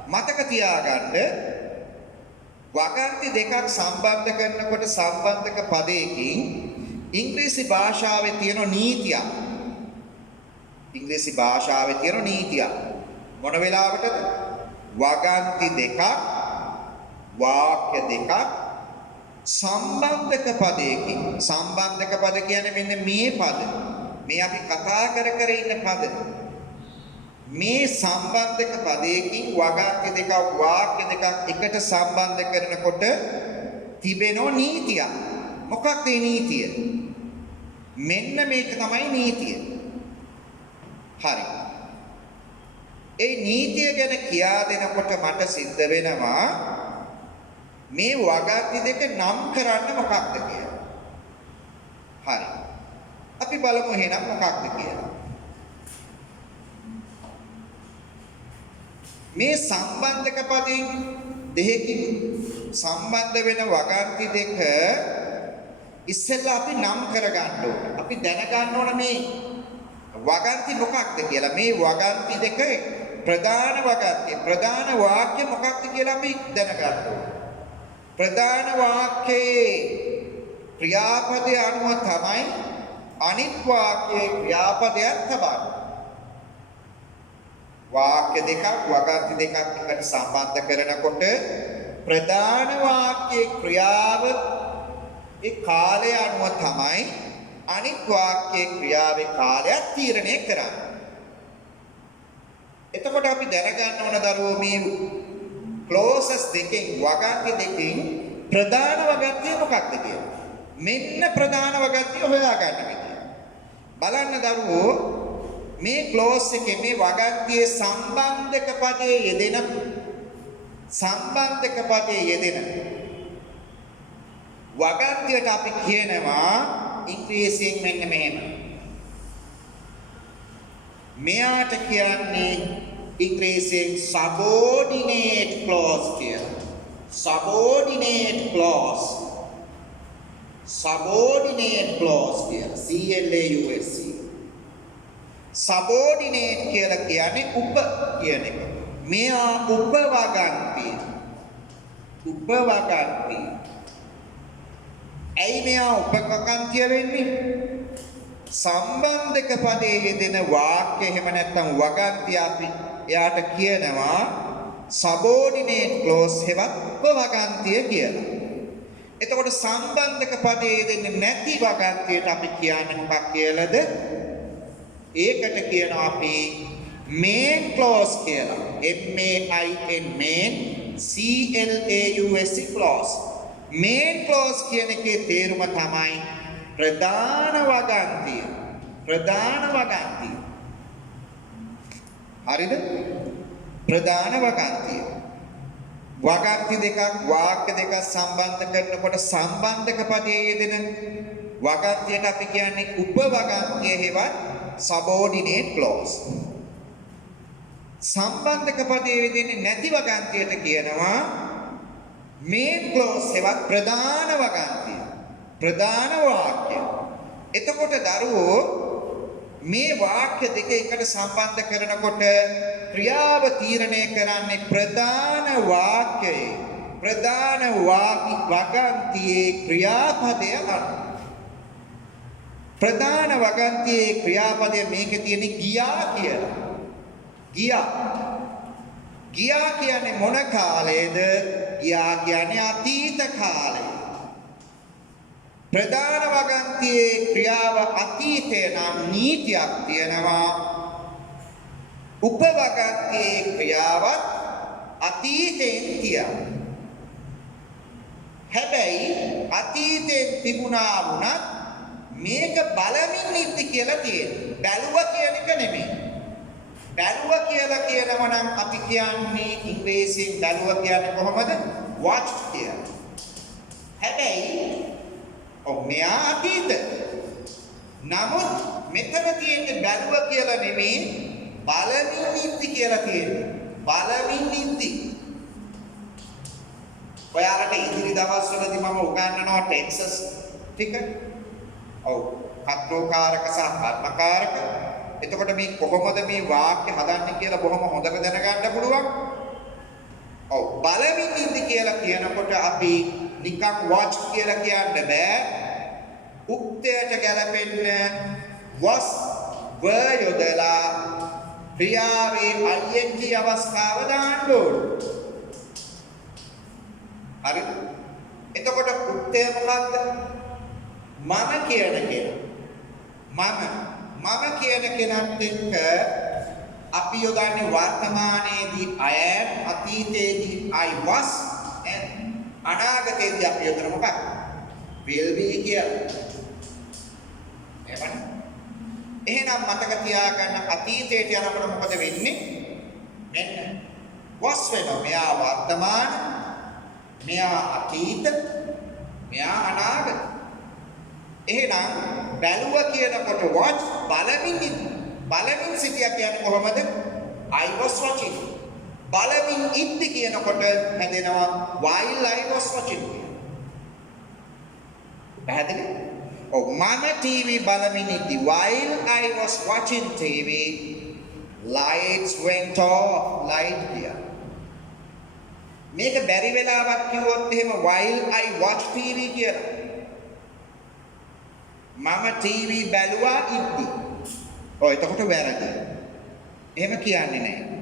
මතක තියාගන්න වගන්ති දෙකක් සම්බන්ධ කරනකොට සම්බන්ධක පදයකින් ඉංග්‍රීසි භාෂාවේ තියෙන නීතියක්. ඉංග්‍රීසි භාෂාවේ තියෙන නීතියක්. මොන වෙලාවටද? වගන්ති දෙකක් වාක්‍ය දෙකක් සම්බන්ධක පදයකින්. සම්බන්ධක පද කියන්නේ මෙන්න මේ පද. මේ අපි කතා කර ඉන්න පද. මේ සම්බන්ධක පදයකින් වගන්ති දෙකක් වාක්‍ය දෙකක් එකට සම්බන්ධ කරනකොට තිබෙන නීතියක්. මොකක්ද මේ නීතිය? මෙන්න මේක තමයි නීතිය. හරි. ඒ නීතිය ගැන කියා දෙනකොට මට සිද්ධ වෙනවා මේ වගන්ති දෙක නම් කරන්න මොකක්ද කියලා. හරි. අපි බලමු එහෙනම් මොකක්ද කියලා. මේ සම්බන්ධක පදයෙන් දෙකකින් සම්බන්ධ වෙන වගන්ති දෙක ඉස්සෙල්ලා අපි නම් කරගන්න ඕන. අපි දැනගන්න ඕන මේ වගන්ති මොකක්ද කියලා. මේ වගන්ති දෙක ප්‍රධාන වගන්ති ප්‍රධාන වාක්‍ය මොකක්ද කියලා අපි දැනගන්න ඕන. ප්‍රධාන වාක්‍යයේ ක්‍රියාපදය අනුව තමයි අනිත් වාක්‍යයේ ක්‍රියාපදයක් තබන්නේ. වාක්‍ය දෙකක් වගන්ති දෙකක් එකට සම්බන්ධ කරනකොට ප්‍රධාන වාක්‍යයේ ක්‍රියාව ඒ කාලය අනුව තමයි අනිත් වාක්‍යයේ ක්‍රියාවේ කාලයක් තීරණය කරන්නේ. එතකොට අපි දැනගන්න ඕන දරුවෝ මේ clauses දෙකෙන් වගන්ති දෙකෙන් ප්‍රධාන වගන්තිය මොකක්ද කියලා. මෙන්න ප්‍රධාන වගන්තිය හොයාගන්න විදිය. බලන්න දරුවෝ මේ clause එකේ මේ වගන්තියේ සම්බන්ධක පදයේ යෙදෙන වගන්තියට අපි කියනවා ඉංග්‍රීසියෙන් මෙන්න මෙහෙම. මෙයාට කියන්නේ ඉංග්‍රීසියෙන් subordinate clause කියලා. subordinate clause කියලා. CLAUSE. subordinate කියලා කියන්නේ උප කියන එක. මෙයා උපවගන්තිය. ඇයි මෙයා උපවගන්තිය වෙන්නේ? සම්බන්ධක පදයේ යෙදෙන වාක්‍ය එහෙම නැත්නම් වගන්තිය අපි එයාට කියනවා subordinate clause හෙවත් උපවගන්තිය කියලා. එතකොට සම්බන්ධක පදයේ යෙදෙන්නේ නැති වගන්තියට අපි කියන්නේ මොකක් කියලාද? ඒකට කියනවා අපි main clause කියලා. MAIN main CLAUSE clause. main clause කියන එකේ තේරුම තමයි ප්‍රධාන වගන්තිය. හරිද? ප්‍රධාන වගන්තිය. වගන්ති දෙකක් වාක්‍ය දෙකක් සම්බන්ධ කරනකොට සම්බන්ධක පදයේ යෙදෙන වගන්තියට අපි කියන්නේ උපවගන්තිය හෙවත් subordinate clause. සම්බන්ධක පදයේ යෙදෙන්නේ නැති වගන්තියට කියනවා main clause හෙවත් ප්‍රධාන වගන්තිය. ප්‍රධාන වාක්‍ය. එතකොට දරුවෝ මේ වාක්‍ය දෙක එකට සම්බන්ධ කරනකොට ක්‍රියාව තීරණය කරන්නේ ප්‍රධාන වාක්‍යයේ ප්‍රධාන වගන්තියේ ක්‍රියාපදය අනුව. ප්‍රධාන වගන්තියේ ක්‍රියාපදය මේකේ තියෙන ගියා කියලා. ගියා කියන්නේ මොන කාලයේද? ගියා කියන්නේ අතීත කාලය. ප්‍රධාන වගන්තියේ ක්‍රියාව අතීතේ නම් නීතියක් තියෙනවා. උපවගන්තියේ ක්‍රියාවත් අතීතෙන් තියෙනවා. හැබැයි අතීතෙන් තිබුණා වුණත් මේක බලමින් ඉද්දි කියලා තියෙනවා. බැලුවා කියන එක නෙමෙයි. බැලුවා කියලා කියනවා නම් අපි කියන්නේ ඉංග්‍රීසියෙන් බැලුවා කියන්නේ කොහොමද? watched කියලා. හැබැයි මෙයා අතීත. නමුත් මෙතන තියෙන්නේ බැලුවා කියලා නෙමෙයි බලමින් ඉද්දි කියලා තියෙනවා. බලමින් ඉද්දි. ඔයාලට ඉදිරි දවස්වලදී මම උගන්වනවා ටෙන්සස් ටික. ඔව්. කර්තෘකාරක සහ කර්මකාරක. එතකොට මේ කොහොමද මේ වාක්‍ය හදන්නේ කියලා බොහොම හොඳට දැනගන්න පුළුවන්. ඔව්. බලමින් ඉද්දි කියලා කියනකොට අපි නිකන් watch කියලා කියන්න බෑ. උක්තයට ගැලපෙන්න was were යොදලා ක්‍රියාවේ ing අවස්ථාව දාන්න ඕන. හරිද? එතකොට උක්තය මොකක්ද? මම කියන කෙනා. මම කියන කෙනාත් එක්ක අපි යොදන්නේ වර්තමානයේදී I am, අතීතයේදී I was, අනාගතයේදී අපි යොදන මොකක්ද? will be කියලා. එහෙනම් මතක තියාගන්න අතීතයට යනකොට මොකද වෙන්නේ? මෙන්න was වෙනවා. මෙයා වර්තමාන, මෙයා අතීත, මෙයා අනාගත. එහෙනම් බැලුවා කියනකොට watch බලමින් සිටියා කියන්නේ කොහොමද? I was watching. බලමින් ඉද්දි කියනකොට හැදෙනවා while I was watching. පැහැදිලි? මම TV බලමින් ඉද්දි while I was watching TV lights went off. light ගියා. මේක බැරි වෙලාවක් කිව්වොත් එහෙම while I watch TV කියලා. මම TV බැලුවා ඉද්දි. එතකොට වැරදි. එහෙම කියන්නේ නැහැ.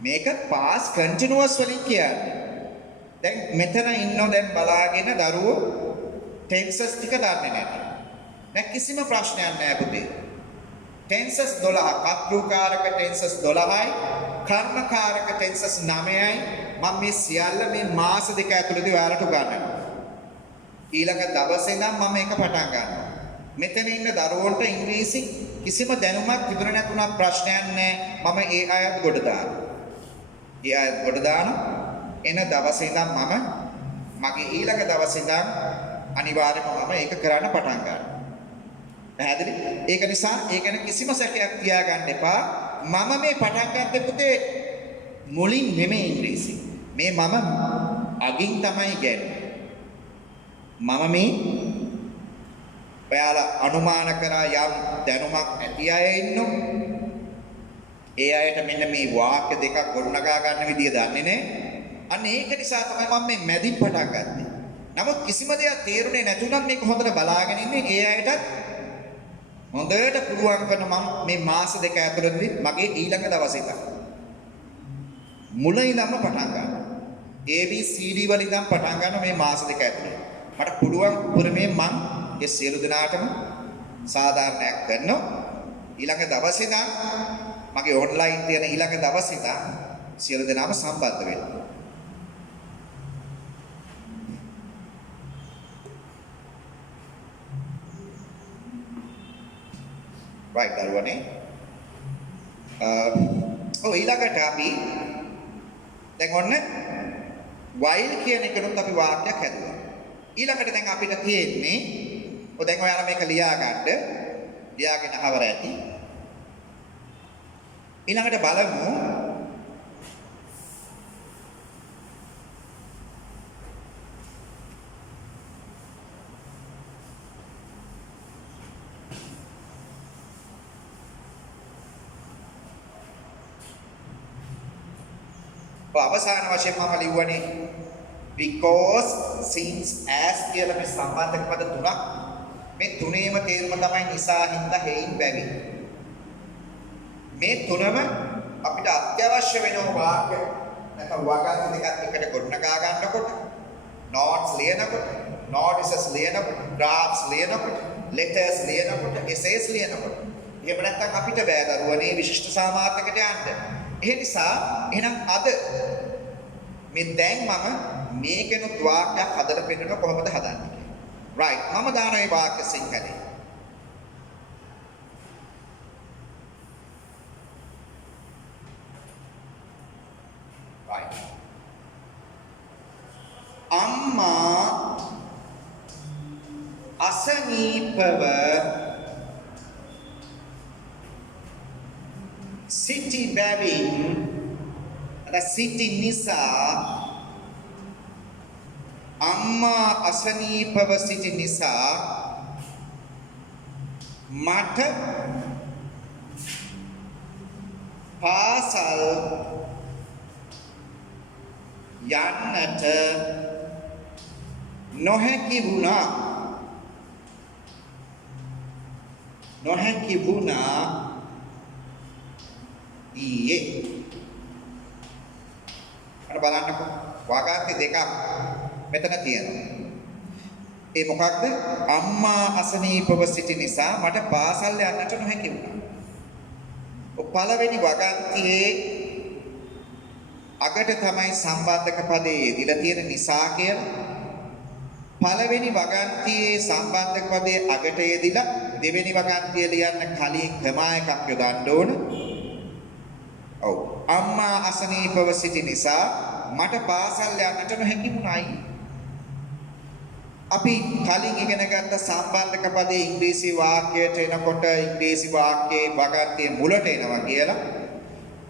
මේක past continuous වලින් කියන්නේ. දැන් මෙතන ඉන්නෝ දැන් බලාගෙන දරුවෝ ටෙන්සස් ටික දන්නේ නැති. දැන් කිසිම ප්‍රශ්නයක් නැහැ පුතේ. ටෙන්සස් 12 කර්තෘකාරක ටෙන්සස් 12යි කර්මකාරක ටෙන්සස් 9යි. මම මේ සියල්ල මේ මාස දෙක ඇතුළතදී ඔයාලට උගන්වනවා. ඊළඟ දවසේ ඉඳන් මම මේක පටන් ගන්නවා. මෙතන ඉන්න දරුවන්ට ඉංග්‍රීසි කිසිම දැනුමක් තිබුණ නැතුණා ප්‍රශ්නයක් නැහැ. මම ඒ අයත් ගොඩ දානවා. ඒ අයත් ගොඩ දානවා. එන දවසේ ඉඳන් මම මගේ ඊළඟ දවසේ ඉඳන් අනිවාර්යයෙන්ම මම ඒක කරන්න පටන් ගන්නවා. පැහැදිලි? ඒක නිසා ඒක ගැන කිසිම සැකයක් තියාගන්න එපා. මම මේ පටන් ගත්තේ පුතේ මුලින් නෙමෙයි ඉංග්‍රීසි. මේ මම අගින් තමයි ඉගෙනන්නේ. මම මේ ඔයාලා අනුමාන කරා යම් දැනුමක් ඇති අය ඉන්නෝ. ඒ අයට මෙන්න මේ වාක්‍ය දෙකක් ගොඩනගා ගන්න විදිය දන්නේ නැහැ. අන්න ඒක නිසා තමයි මම මේ මැදින් පටන් ගත්තේ. නමුත් කිසිම දෙයක් තේරුනේ නැතුණත් මේක හොඳට බලාගෙන ඉන්නේ. ඒ අයටත් හොඳට පුළුවන් කරන මම මේ මාස දෙක ඇතුළතදී මගේ ඊළඟ දවසේ ඉඳන් මුල ඉඳන්ම පටන් ගන්නවා. ABCD වලින් ඉඳන් පටන් ගන්න මේ මාස දෙක ඇතුළේ. මට පුළුවන් උපරිමයෙන් මම ඒ සියලු දෙනාටම සාධාරණයක් කරනවා. ඊළඟ දවසේ ඉඳන් මගේ ඔන්ලයින් තියෙන ඊළඟ දවසේ ඉඳන් සියලු දෙනාම සම්බන්ධ වෙනවා. right දරුවනේ ඊළඟට අපි දැන් ඔන්න while කියන එකනොත් අපි වාක්‍යයක් හැදුවා. ඊළඟට දැන් අපිට තියෙන්නේ දැන් ඔයාලා මේක ලියා ගන්න. ලියාගෙන හවර ඇති. ඊළඟට බලමු අවසාන වශයෙන් මම ලිව්වනේ because since as කියලා මේ සම්බන්ධක පද තුනක් මේ තුනේම තේරුම තමයි නිසා හින්දා හේයින් බැවි මේ තුනම අපිට අත්‍යවශ්‍ය වෙන වාක්‍ය නැත්නම් වාක්‍ය දෙකක් එකට ගොඩනගා ගන්නකොට notes ලියනකොට notices ලියනකොට graphs ලියනකොට letters ලියනකොට essays ලියනකොට එහෙම නැත්නම් අපිට බෑ දරුවනේ විශිෂ්ට සාමාර්ථකට යන්න. ඒ නිසා එහෙනම් අද මේ දැන් මම මේකෙනුත් වාක්‍යයක් හදලා පෙන්නනවා කොහොමද හදන්නේ. right මම දාන මේ වාක්‍ය සිංහලේ. right අම්මා අසනීපව සිටි බැවින් අද සිටි නිසා අම්මා අසනීපව සිටි නිසා මට පාසල් යන්නට නොහැකි වුණා. ඊයේ අර බලන්නකො වාක්‍ය දෙකක් මෙතන තියෙනවා. ඒ මොකක්ද? අම්මා අසනීපව සිටි නිසා මට පාසල් යන්නට නොහැකි වුණා. පළවෙනි වගන්තියේ අගට තමයි සම්බන්ධක පදයේ යෙදিলা තියෙන නිසා කියලා. පළවෙනි වගන්තියේ සම්බන්ධක පදයේ අගට යෙදিলা දෙවෙනි වගන්තිය ලියන්න කලින් ක්‍රමා එකක් යොදන්න ඕන. ඔව් අම්මා අසනීපව සිටි නිසා මට පාසල් යන්නට නොහැකි වුණායි. අපි කලින් ඉගෙන ගත්ත සම්බන්ධක පදේ ඉංග්‍රීසි වාක්‍යයට එනකොට ඉංග්‍රීසි වාක්‍යයේ වගන්තිය මුලට එනවා කියලා.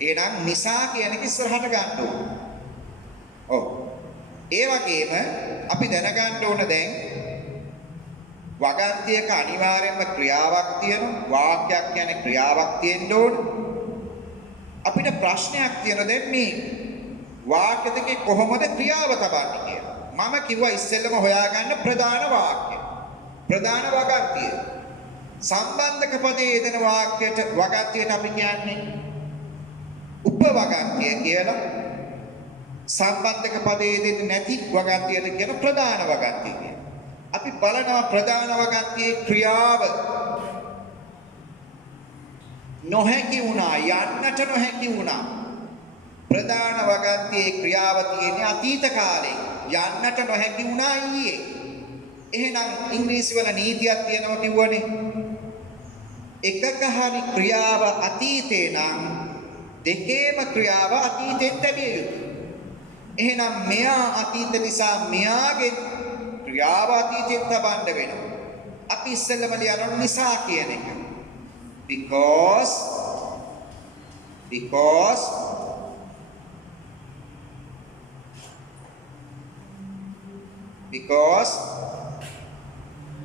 එහෙනම් නිසා කියන එක ඉස්සරහට ගන්න ඕන. ඔව් ඒ වගේම අපි දැනගන්න ඕන දැන් වගන්තියක අනිවාර්යයෙන්ම ක්‍රියාවක් තියෙනවා. වාක්‍යයක් කියන්නේ ක්‍රියාවක් තියෙන්න ඕන. අපිට ප්‍රශ්නයක් තියෙන දැන් මේ වාක්‍ය දෙකේ කොහොමද ක්‍රියාව තබන්නේ කියලා. මම කිව්වා ඉස්සෙල්ලම හොයාගන්න ප්‍රධාන වාක්‍ය. ප්‍රධාන වගන්තිය. සම්බන්ධක පදයේ යෙදෙන වාක්‍යයට වගන්තියට අපි කියන්නේ උපවගන්තිය කියලා. සම්බන්ධක පදයේ යෙදෙන්නේ නැති වගන්තියට කියන ප්‍රධාන වගන්තිය කියලා. අපි බලනවා ප්‍රධාන වගන්තියේ ක්‍රියාව නොහැකි වුණා යන්නට නොහැකි වුණා. ප්‍රධාන වගන්තියේ ක්‍රියාව තියෙන්නේ අතීත කාලේ. යන්නට නොහැකි වුණා ඊයේ. එහෙනම් ඉංග්‍රීසි වල නීතියක් තියෙනවා කිව්වනේ. එකක හරි ක්‍රියාව අතීතේ නම් දෙකේම ක්‍රියාව අතීතෙන් ලැබිය යුතුයි. එහෙනම් මෙයා අතීත නිසා මෙයාගේ ක්‍රියාව අතීතෙන් තබන්න වෙනවා. අපි ඉස්සෙල්ලම ලියනවා නිසා කියන එක. because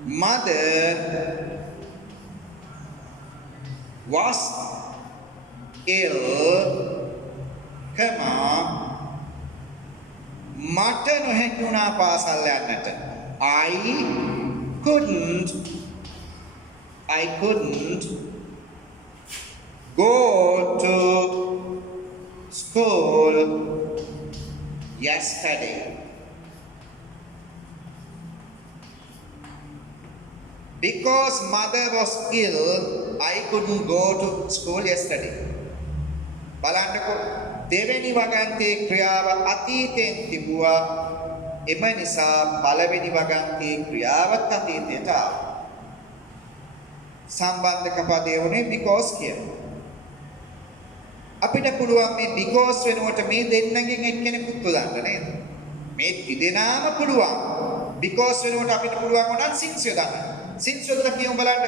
mother was ill, මට නොහැකි වුණා පාසල් යන්නට. I couldn't go to school yesterday. Because mother was ill, I couldn't go to school yesterday. බලන්නකො දෙවෙනි වගන්තියේ ක්‍රියාව අතීතෙන් තිබුවා. එම නිසා පළවෙනි වගන්තියේ ක්‍රියාවත් අතීතයට ආවා. සම්බන්ධක පදයේ උනේ because කියලා. අපිට පුළුවන් මේ because වෙනුවට මේ දෙන්නගෙන් එක්කෙනෙකුත් යොදන්න නේද? මේ දෙදෙනාම පුළුවන්. because වෙනුවට අපිට පුළුවන් වුණත් since යොදන්න. since යොදලා කියමු බලන්න.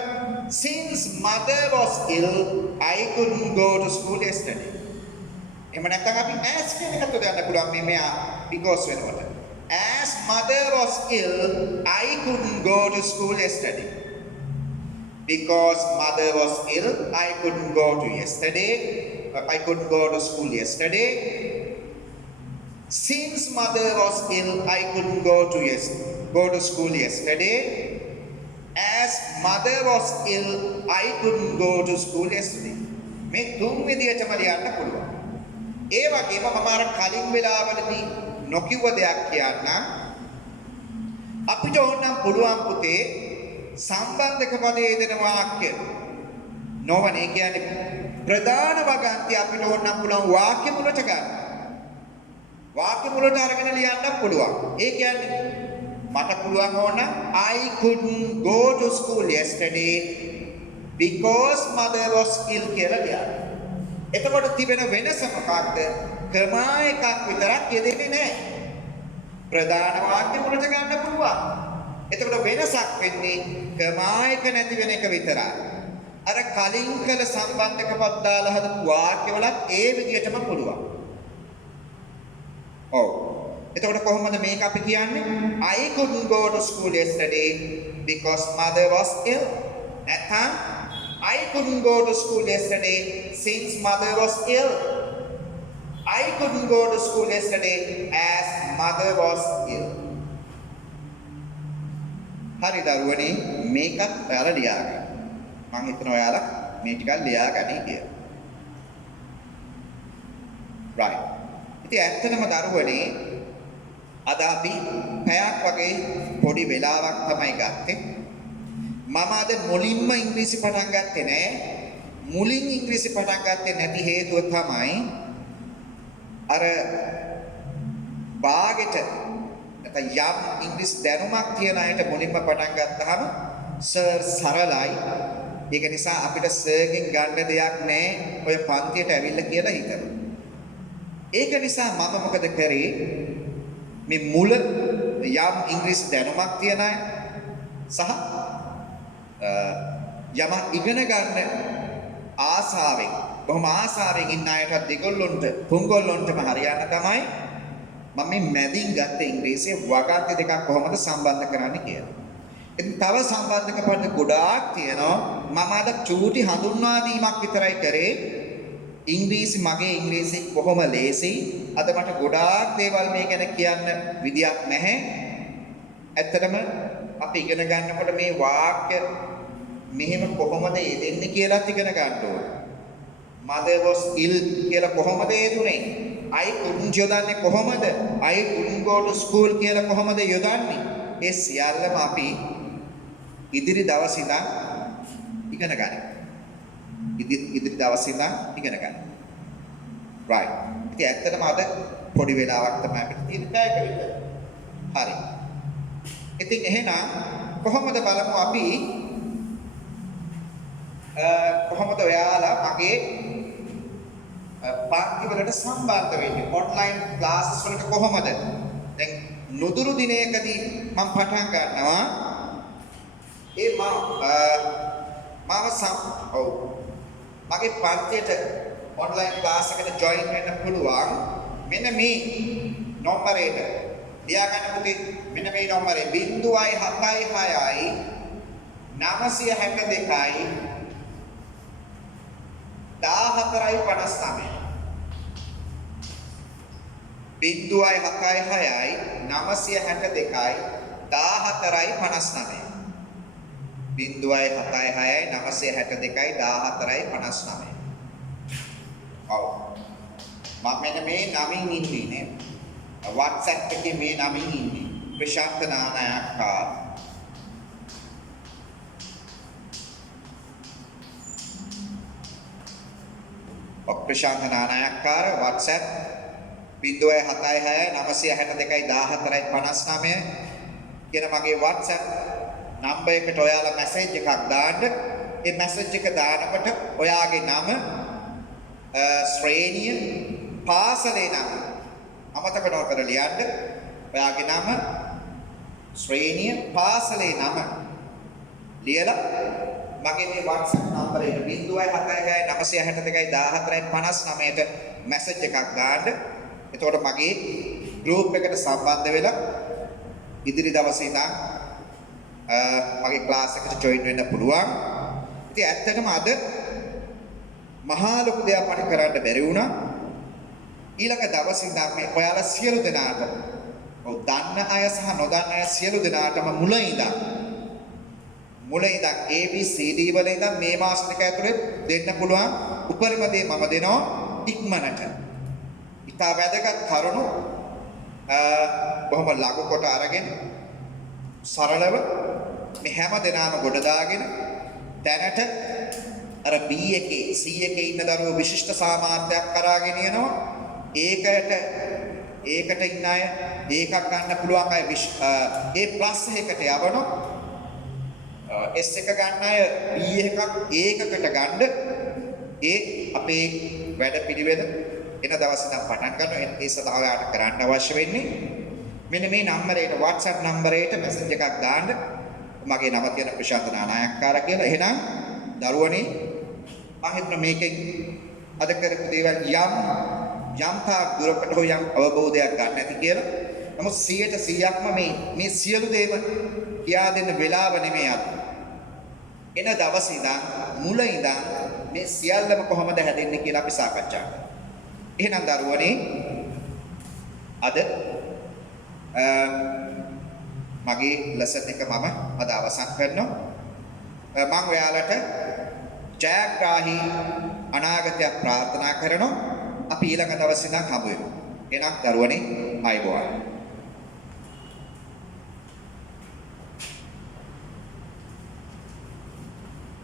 Since mother was ill, I couldn't go to school yesterday. එහෙම නැත්නම් අපි as කියන එකත් යොදන්න පුළුවන් මේ because වෙනුවට. As mother was ill, I couldn't go to school yesterday. Because mother was ill, I couldn't go to school yesterday. Since mother was ill, I couldn't go to school yesterday. As mother was ill, I couldn't go to school yesterday. මේ තුන් විදියටම ලියන්න පුළුවන්. ඒ වගේම මම අර කලින් වෙලාවලදී නොකියුව දෙයක් කියන්න. අපිට ඕනනම් පුළුවන් පුතේ සම්බන්ධක පදයේ දෙන වාක්‍ය නොවනේ කියන්නේ ප්‍රධාන වගන්ති අපිට ඕනනම් පුළුවන් වාක්‍ය මුලට ගන්න. වාක්‍ය මුලට අරගෙන ලියන්න පුළුවන්. ඒ කියන්නේ මට පුළුවන් ඕනනම් I couldn't go to school yesterday because mother was ill කියලා ලියන්න. එතකොට තිබෙන වෙනස මොකක්ද? ක්‍රමා එකක් විතරක් යෙදෙන්නේ නැහැ. ප්‍රධාන වාක්‍ය මුලට ගන්න පුළුවන්. එතකොට වෙනසක් වෙන්නේ ක්‍රමා එක නැති වෙන එක විතරයි. අර කලින් කළ සම්බන්ධක පද දාලා හදපු වාක්‍යවලත් ඒ විදිහටම පුළුවන්. ඔව්. එතකොට කොහොමද මේක අපි කියන්නේ? I couldn't go to school yesterday because mother was ill. නැත්නම් I couldn't go to school yesterday since mother was ill. I couldn't go to school yesterday as mother was ill. හරි දරුවනේ මේකත් ඔයාලා ලියා ගන්න. මම හිතනවා ඔයාලා මේ ටිකක් ලියා ගන්නයි කියලා. right. ඉතින් ඇත්තටම දරුවනේ අද අපි පැයක් වගේ පොඩි වෙලාවක් තමයි ගත්තේ. මම අද මුලින්ම ඉංග්‍රීසි පටන් ගත්තේ නෑ. මුලින් ඉංග්‍රීසි පටන් ගත්තේ නැති හේතුව තමයි අර බාගෙට යම් ඉංග්‍රීසි දැනුමක් තියෙන අයට මුලින්ම පටන් ගත්තාම සර් සරලයි. ඒක නිසා අපිට සර්ගෙන් ගන්න දෙයක් නැහැ ඔය පන්තියට ඇවිල්ලා කියලා හිතනවා. ඒක නිසා මම මොකද කරේ? මේ මුල යම් ඉංග්‍රීසි දැනුමක් තියෙන අය සහ යමක් ඉගෙන ගන්න ආසාවෙන් බොහොම ආසාවෙන් ඉන්න අයට දෙගොල්ලොන්ට තුන්ගොල්ලොන්ටම හරියන්න තමයි මම මේ මැදින් ගත්ත ඉංග්‍රීසියේ වගන්ති දෙකක් කොහොමද සම්බන්ධ කරන්නේ කියලා. ඉතින් තව සම්බන්ධක පද ගොඩාක් තියෙනවා. මම අද චූටි හඳුන්වා දීමක් විතරයි කරේ. ඉංග්‍රීසි මගේ ඉංග්‍රීසි කොහොම ලේසි. අද මට ගොඩාක් දේවල් මේ ගැන කියන්න විදියක් නැහැ. ඇත්තටම අපි ඉගෙන ගන්නකොට මේ වාක්‍ය මෙහෙම කොහොමද යෙදෙන්නේ කියලාත් ඉගෙන ගන්න ඕනේ. mother was ill කියලා කොහොමද යෙදුනේ? I couldn't යොදන්නේ කොහොමද? I couldn't go to school කියලා කොහොමද යොදන්නේ? ඒ සියල්ලම අපි ඉදිරි දවස් ඉඳන් ඉගෙන ගන්න. ඉදිරි දවස් ඉඳන් ඉගෙන ගන්න. right. ඉතින් ඇත්තටම අද පොඩි වෙලාවක් තමයි අපිට තියෙන්නේ පැයක විතර. හරි. ඉතින් එහෙනම් කොහොමද බලමු අපි කොහොමද ඔයාලා මගේ පාර්ටි වලට සම්බන්ධ වෙන්නේ ඔන්ලයින් ක්ලාසස් වලට කොහොමද? දැන් නුදුරු දිනයකදී මම පටන් ගන්නවා ඒ මගේ පන්තියට ඔන්ලයින් ක්ලාස් එකට ජොයින් වෙන්න පුළුවන්. මෙන්න මේ නම්බරේට ලියා ගන්න පුතේ. මෙන්න මේ නම්බරේ 076යි 962යි 14යි 59. 076යි 962යි 14යි 59. 076යි 962යි 14යි 59. ඔව්. මම මෙන්න මේ නමින් ඉන්නේ නේ. WhatsApp එකේ මේ නමින් ඉන්නේ. ප්‍රශාන්ත නානායක්කා. ප්‍රශාන්ත නානායක්කාර WhatsApp 076යි 962යි 14යි 59 කියන මගේ WhatsApp නම්බර් එකට ඔයාලා මැසේජ් එකක් දාන්න. ඒ මැසේජ් එක දානකොට ඔයාගේ නම ශ්‍රේණිය පාසලේ නම අමතක නොකර ලියන්න. ඔයාගේ නම ශ්‍රේණිය පාසලේ නම ලියලා මගේ මේ WhatsApp නම්බරයට 076 962 1459ට මැසේජ් එකක් දාන්න. එතකොට මගේ ගෲප් එකට සම්බන්ධ වෙලා ඉදිරි දවසේ ඉඳන් මගේ ක්ලාස් එකට ජොයින් වෙන්න පුළුවන්. ඉතින් ඇත්තටම අද මහා ලොකු දෙයක් මට කරන්න බැරි වුණා. ඊළඟ දවසේ ඉඳන් මේ ඔයාලා සියලු දෙනාට දන්න අය සහ නොදන්න අය සියලු දෙනාටම මුල ඉඳන් ABCD වල ඉඳන් මේ මාස දෙක ඇතුලේ දෙන්න පුළුවන් උපරිම දේ මම දෙනවා ඉක්මනට. ඉතා වැදගත් කරුණු බොහොම ලඝු කොට අරගෙන සරලව මේ හැම දෙනාම ගොඩ දාගෙන දැනට අර B එකේ C එකේ ඉන්න දරුවෝ විශිෂ්ට සාමාර්ථයක් කරාගෙන යනවා. ඒකට ඉන්න අය ඒකක් ගන්න පුළුවන් අය A+ එකකට යවනවා. S එක ගන්න අය B එකක් ඒකකට ගන්න. ඒ අපේ වැඩ පිළිවෙල එන දවස් ඉඳන් පටන් ගන්නවා. ඒ සඳහා ඔයාලට කරන්න අවශ්‍ය වෙන්නේ මෙන්න මේ නම්බරයට WhatsApp නම්බරයට මැසේජ් එකක් දාන්න. මගේ නම තියෙන ප්‍රශාන්ත නායක්කාර කියලා. එහෙනම් දරුවනේ මම හිතන මේකෙන් අද කරපු දේවල් යම් තාක් දුරකට හෝ යම් අවබෝධයක් ගන්න ඇති කියලා. නමුත් 100%ක්ම මේ සියලු දේම කියා දෙන්න වෙලාව නෙමෙයි අද. එන දවස් ඉඳන් මුල ඉඳන් මේ සියල්ලම කොහොමද හැදෙන්නේ කියලා අපි සාකච්ඡා කරමු. එහෙනම් දරුවනේ අද මගේ ලෙසන් එක මම අද අවසන් කරනවා. මම ඔයාලට ජයග්‍රාහී අනාගතයක් ප්‍රාර්ථනා කරනවා. අපි ඊළඟ දවසේ ඉඳන් හමු වෙමු. එහෙනම් දරුවනේ ආයුබෝවන්.